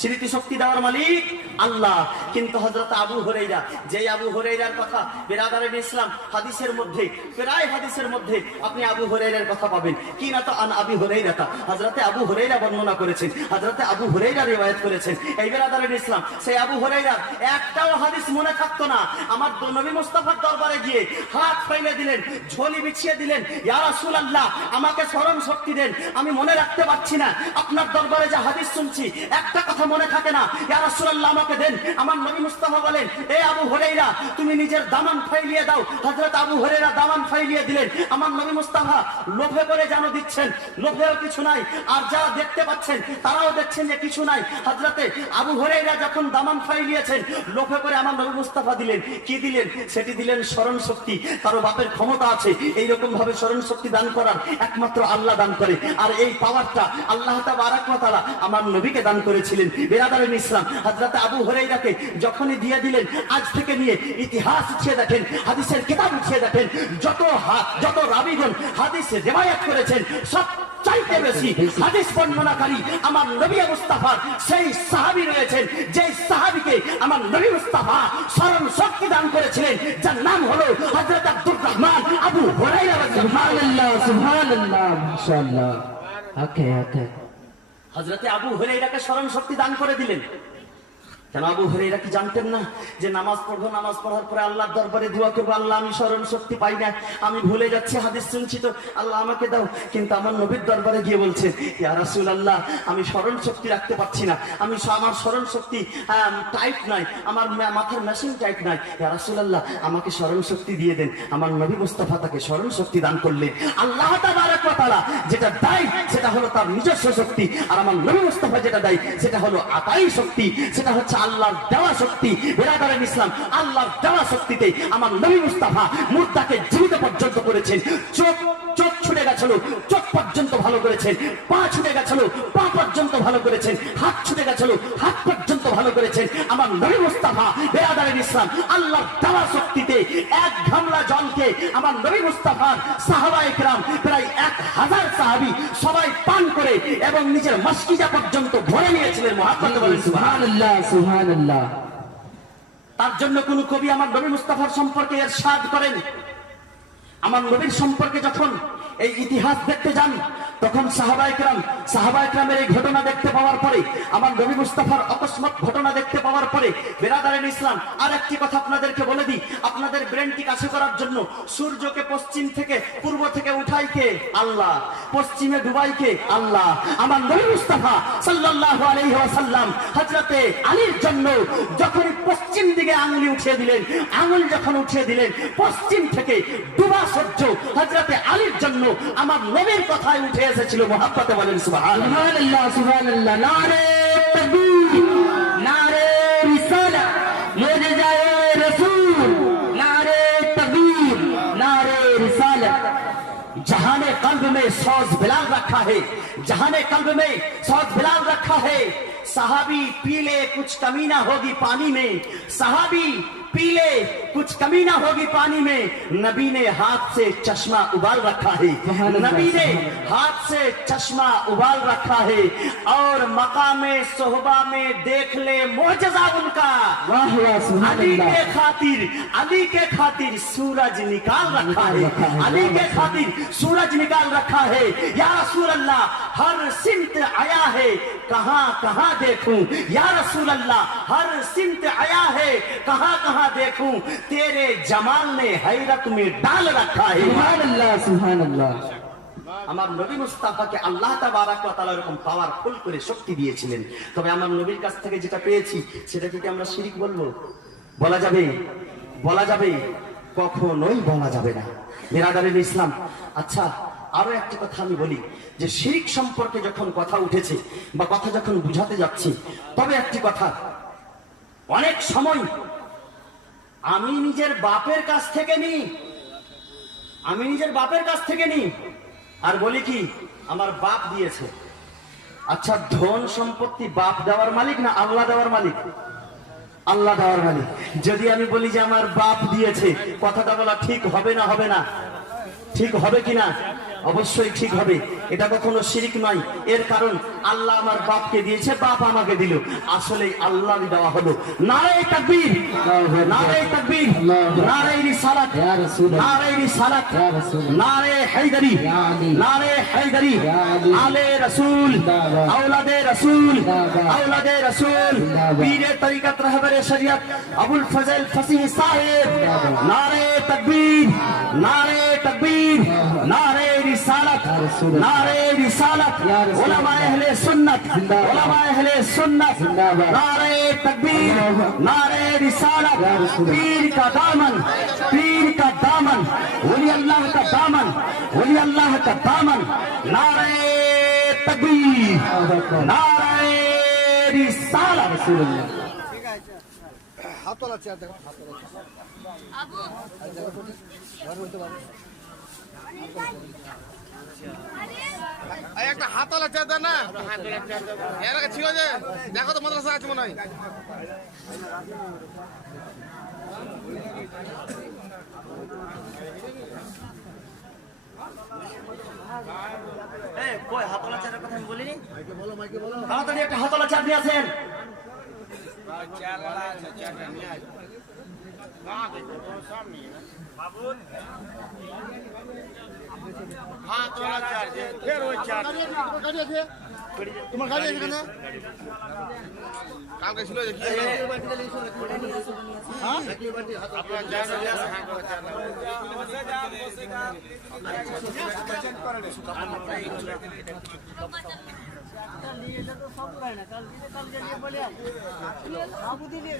স্মৃতি শক্তি দেওয়ার মালিক আল্লাহ। কিন্তু হযরত আবু হুরায়রা, যে আবু হুরায়রার কথা বিরাদারিন ইসলাম হাদিসের মধ্যে, প্রায় হাদিসের মধ্যে আপনি আবু হুরায়রার কথা পাবেন। কি না তো আন আবি হুরায়রা, হযরতে আবু হুরায়রা বর্ণনা করেছেন, হযরতে আবু হুরায়রা রিওয়ায়াত করেছেন। এই বিরাদারিন ইসলাম, সেই আবু হুরায়রা একটাও হাদিস মনে থাকতো না। আমার নবী মুস্তাফার দরবারে গিয়ে হাত ফেলে দিলেন, ঝোলি বিছিয়ে দিলেন, ইয়া রাসূলুল্লাহ আমাকে স্মরণ শক্তি দেন, আমি মনে রাখতে পারছি না, আপনার দরবারে যে হাদিস শুনছি একটা কথা মনে থাকে না, ইয়া রাসূলুল্লাহ আমাকে দেন। আমার নবী মুস্তাফা বলেন, এ আবু হুরায়রা তুমি নিজের দামান ফাইলিয়ে দাও। হযরত আবু হুরায়রা দামান ফাইলিয়ে দিলেন। আমার নবী মুস্তাফা লোভে করে জানো দিচ্ছেন, লোভেও কিছু নাই, আর যারা দেখতে পাচ্ছেন তারাও দেখছেন যে কিছু নাই। হযরতে আবু হুরায়রা যখন দামান ফাইলিয়েছেন, লোভে করে আমার নবী মুস্তাফা দিলেন। কি দিলেন? সেটি দিলেন স্মরণ শক্তি। কারো বাপের ক্ষমতা আছে এইরকম ভাবে স্মরণ শক্তি দান করার, একমাত্র আল্লাহ দান করে। আর এই পাওয়ারটা আল্লাহ তাবারক ওয়া তাআলা আমার নবীকে দান করেছিলেন। বিরাদারিন ইসলাম, হযরত আবু হুরায়রাকে যখনই দিয়ে দিলেন, আজ থেকে নিয়ে ইতিহাস উঠিয়ে দেখেন, হাদিসের কিতাব উঠিয়ে দেখেন, যত রাবীগণ হাদিস রিওয়ায়াত করেছেন সব চাইতে বেশি হাদিস বর্ণনাকারী আমার নবী মুস্তাফার সেই সাহাবী রয়েছেন, যে সাহাবীকে আমার নবী মুস্তাফা স্মরণ শক্তি দান করেছিলেন, যার নাম হলো হযরত আব্দুর রহমান আবু হুরায়রা রাদিয়াল্লাহু সুবহানাল্লাহ, সুবহানাল্লাহ, মাশাআল্লাহ। ওকে ওকে। হযরতে আবু হুরায়রাকে স্মরণ শক্তি দান করে দিলেন। কেন আবু হুরায়রা কি জানতেন না যে নামাজ পড়বো, নামাজ পড়ার পরে আল্লাহর দরবারে দোয়া করবো, আল্লাহ আমি স্মরণ শক্তি পাই না, আমি ভুলে যাচ্ছি, হাদিস শুনছি তো, আল্লাহ আমাকে দাও। কিন্তু আমার নবীর দরবারে গিয়ে বলছে, ইয়া রাসূলুল্লাহ আমি স্মরণ শক্তি রাখতে পারছি না, আমার স্মরণ শক্তি টাইট নাই, আমার মাথার মেশিন টাইট নাই, ইয়া রাসূলুল্লাহ আমাকে স্মরণ শক্তি দিয়ে দেন। আমার নবী মুস্তাফা তাকে স্মরণ শক্তি দান করলেন। আল্লাহ তাবারক ওয়া তাআলা যেটা দেয় সেটা হলো তার নিজস্ব শক্তি, আর আমার নবী মুস্তাফা যেটা দেয় সেটা হলো আতাই শক্তি, সেটা হচ্ছে আল্লাহর দেওয়া শক্তি। বিরাদারিন ইসলাম, আল্লাহর দেওয়া শক্তিতে আমার নবী মুস্তাফা মুর্দাকে জীবিত পর্যন্ত করেছেন। চোখ ছুটে গেছিল, চোখ পর্যন্ত ভালো করেছেন। পা ছুটে গেছিল, পা পর্যন্ত ভালো করেছেন। হাত ছুটে গেছিল, হাত পর্যন্ত ভালো করেছেন। আমার নবী মুস্তাফা বিরাদারিন ইসলাম আল্লাহর দেওয়া শক্তিতে এক গামলা জলকে আমার নবী মুস্তাফার সাহাবায়ে কেরাম প্রায় 1000 সাহাবী সবাই পান করে এবং নিজের মাসকিজা পর্যন্ত ভরে নিয়েছিলেন। মুহাব্বতে বলেন সুবহানাল্লাহ, সুবহানাল্লাহ। তার জন্য কোন কবি আমার নবী মুস্তাফার সম্পর্কে ইরশাদ করেন, আমার নবীর সম্পর্কে যখন এই ইতিহাস দেখতে যান, তখন সাহাবায়ে কেরামের এই ঘটনা দেখতে পাওয়ার পরে, আমার নবী মুস্তাফার অকস্মাৎ ঘটনা দেখতে পাওয়ার পরে, বিরাদারান ইসলাম, আর একটি কথা আপনাদেরকে বলে দিই, আপনাদের ব্রেনটি কাছে করার জন্য। সূর্যকে পশ্চিম থেকে পূর্ব থেকে উঠাই কে? আল্লাহ। পশ্চিমে ডুবাই কে? আল্লাহ। আমার নবী মুস্তাফা সাল্লাল্লাহু আলাইহি ওয়াসাল্লাম হযরতে আলীর জন্য যখন পশ্চিম দিকে আঙ্গুলি উঠিয়ে দিলেন, আঙ্গুল যখন উঠিয়ে দিলেন, পশ্চিম থেকে ডুবা সূর্য হযরতে আলীর জন্য আমার নবীর কথায় উঠে এসেছিল। মুহাব্বতে বলেন সুবহানাল্লাহ। সুবহানাল্লাহ, সুবহানাল্লাহ। নারে তাকবীর, নারে রিসালা, মুজিজায়ে রাসূল, নারে তাকবীর, নারে রিসালা। जहाने कल्ब में सौज बिलाल रखा है, जहाने कल्ब में सौज बिलाल रखा है। सहाबी पीले कुछ कमी ना होगी पानी में, सहाबी पीले कुछ कमी ना होगी पानी में। नबी ने हाथ से चश्मा उबाल रखा है, नबी ने हाथ से चश्मा उबाल रखा है। और मकामे सोहबा में देख ले मोजज़ा उनका। वाह वाह, अली सुबहानल्लाह। के खातिर, अली के खातिर सूरज निकाल रखा है, अली के खातिर सूरज निकाल रखा है। या रसूल अल्लाह हर सिमत आया है, कहां कहां देखूं। या रसूल अल्लाह हर सिमत आया है, कहां कहां देखूं। तेरे जमाल ने हैरत में डाल रखा है। সুবহানাল্লাহ, সুবহানাল্লাহ। আমার নবী মুস্তাফাকে আল্লাহ তাবারাক ওয়া তাআলা এরকম পাওয়ারফুল করে শক্তি দিয়েছিলেন। তবে আমার নবীর কাছ থেকে যেটা পেয়েছি সেটাকে কি আমরা শিরক বলবো? বলা যাবে? বলা যাবে? কখনোই বলা যাবে না। বিরাদারান ইসলাম, আচ্ছা আরো একটি কথা আমি বলি, যে শিরক সম্পর্কে যখন কথা উঠেছে বা কথা যখন বুঝাতে যাচ্ছি, তবে একটি কথা, অনেক সময় আমি নিজের বাপের কাছ থেকে নিই, আমি নিজের বাপের কাছ থেকে নিই আর বলি কি আমার বাপ দিয়েছে। আচ্ছা, ধন সম্পত্তি বাপ দেওয়ার মালিক না আল্লাহ দেওয়ার মালিক? আল্লাহ দেওয়ার মালিক। যদি আমি বলি যে আমার বাপ দিয়েছে, কথাটা বলা ঠিক হবে না? হবে না? ঠিক হবে কিনা? অবশ্যই ঠিক হবে। এটা কখনো শিরক নয়। এর কারণ আল্লাহ আমার বাপকে দিয়েছে, বাপ আমাকে দিল, আসলে আল্লাহ দেওয়া হলো। নারে তাকবীর, নারে তাকবীর, নারে রিসালাত, ইয়া রাসূলুল্লাহ, নারে রিসালাত, ইয়া রাসূলুল্লাহ, নারে হায়দারি, ইয়া আলী, নারে হায়দারি, ইয়া আলী, আলে রাসূল, জিন্দাবাদ, আওলাদে রাসূল, জিন্দাবাদ, আওলাদে রাসূল, জিন্দাবাদ, পীরে তরিকত রাহবরে শরিয়ত আবুল ফজল ফসিহ সাহেব। জিন্দাবাদ, নারে তাকবীর, নারে তাকবীর, নারে রিসালাত, নারে রিসালাত, ইয়া রাসূল, উলামায়ে আহলে সুন্নাত, জিন্দাবাদ, উলামায়ে আহলে সুন্নাত, জিন্দাবাদ, नारे तकबीर, नारे रिसालत। या रसूल। पीर का दामन, पीर का दामन, वली अल्लाह का दामन, वली अल्लाह का दामन। नारे तकबीर, नारे रिसालत। রাসূলুল্লাহ। হাত তোলা চেয়ার দেখো, হাত তোলা চেয়ার। এই একটা হাত তোলা চেয়ার দেন না, এর আগে ছিল যে দেখো তো মাদ্রাসা আছে মনে হয়। এই কই হাতলা চারের কথা আমি বলিনি? তাড়াতাড়ি একটা হাতলা চার নিয়ে আসেন। তোমার গাড়ি আছে এখানে? কালকে ছিল যে কি বাবু দিলে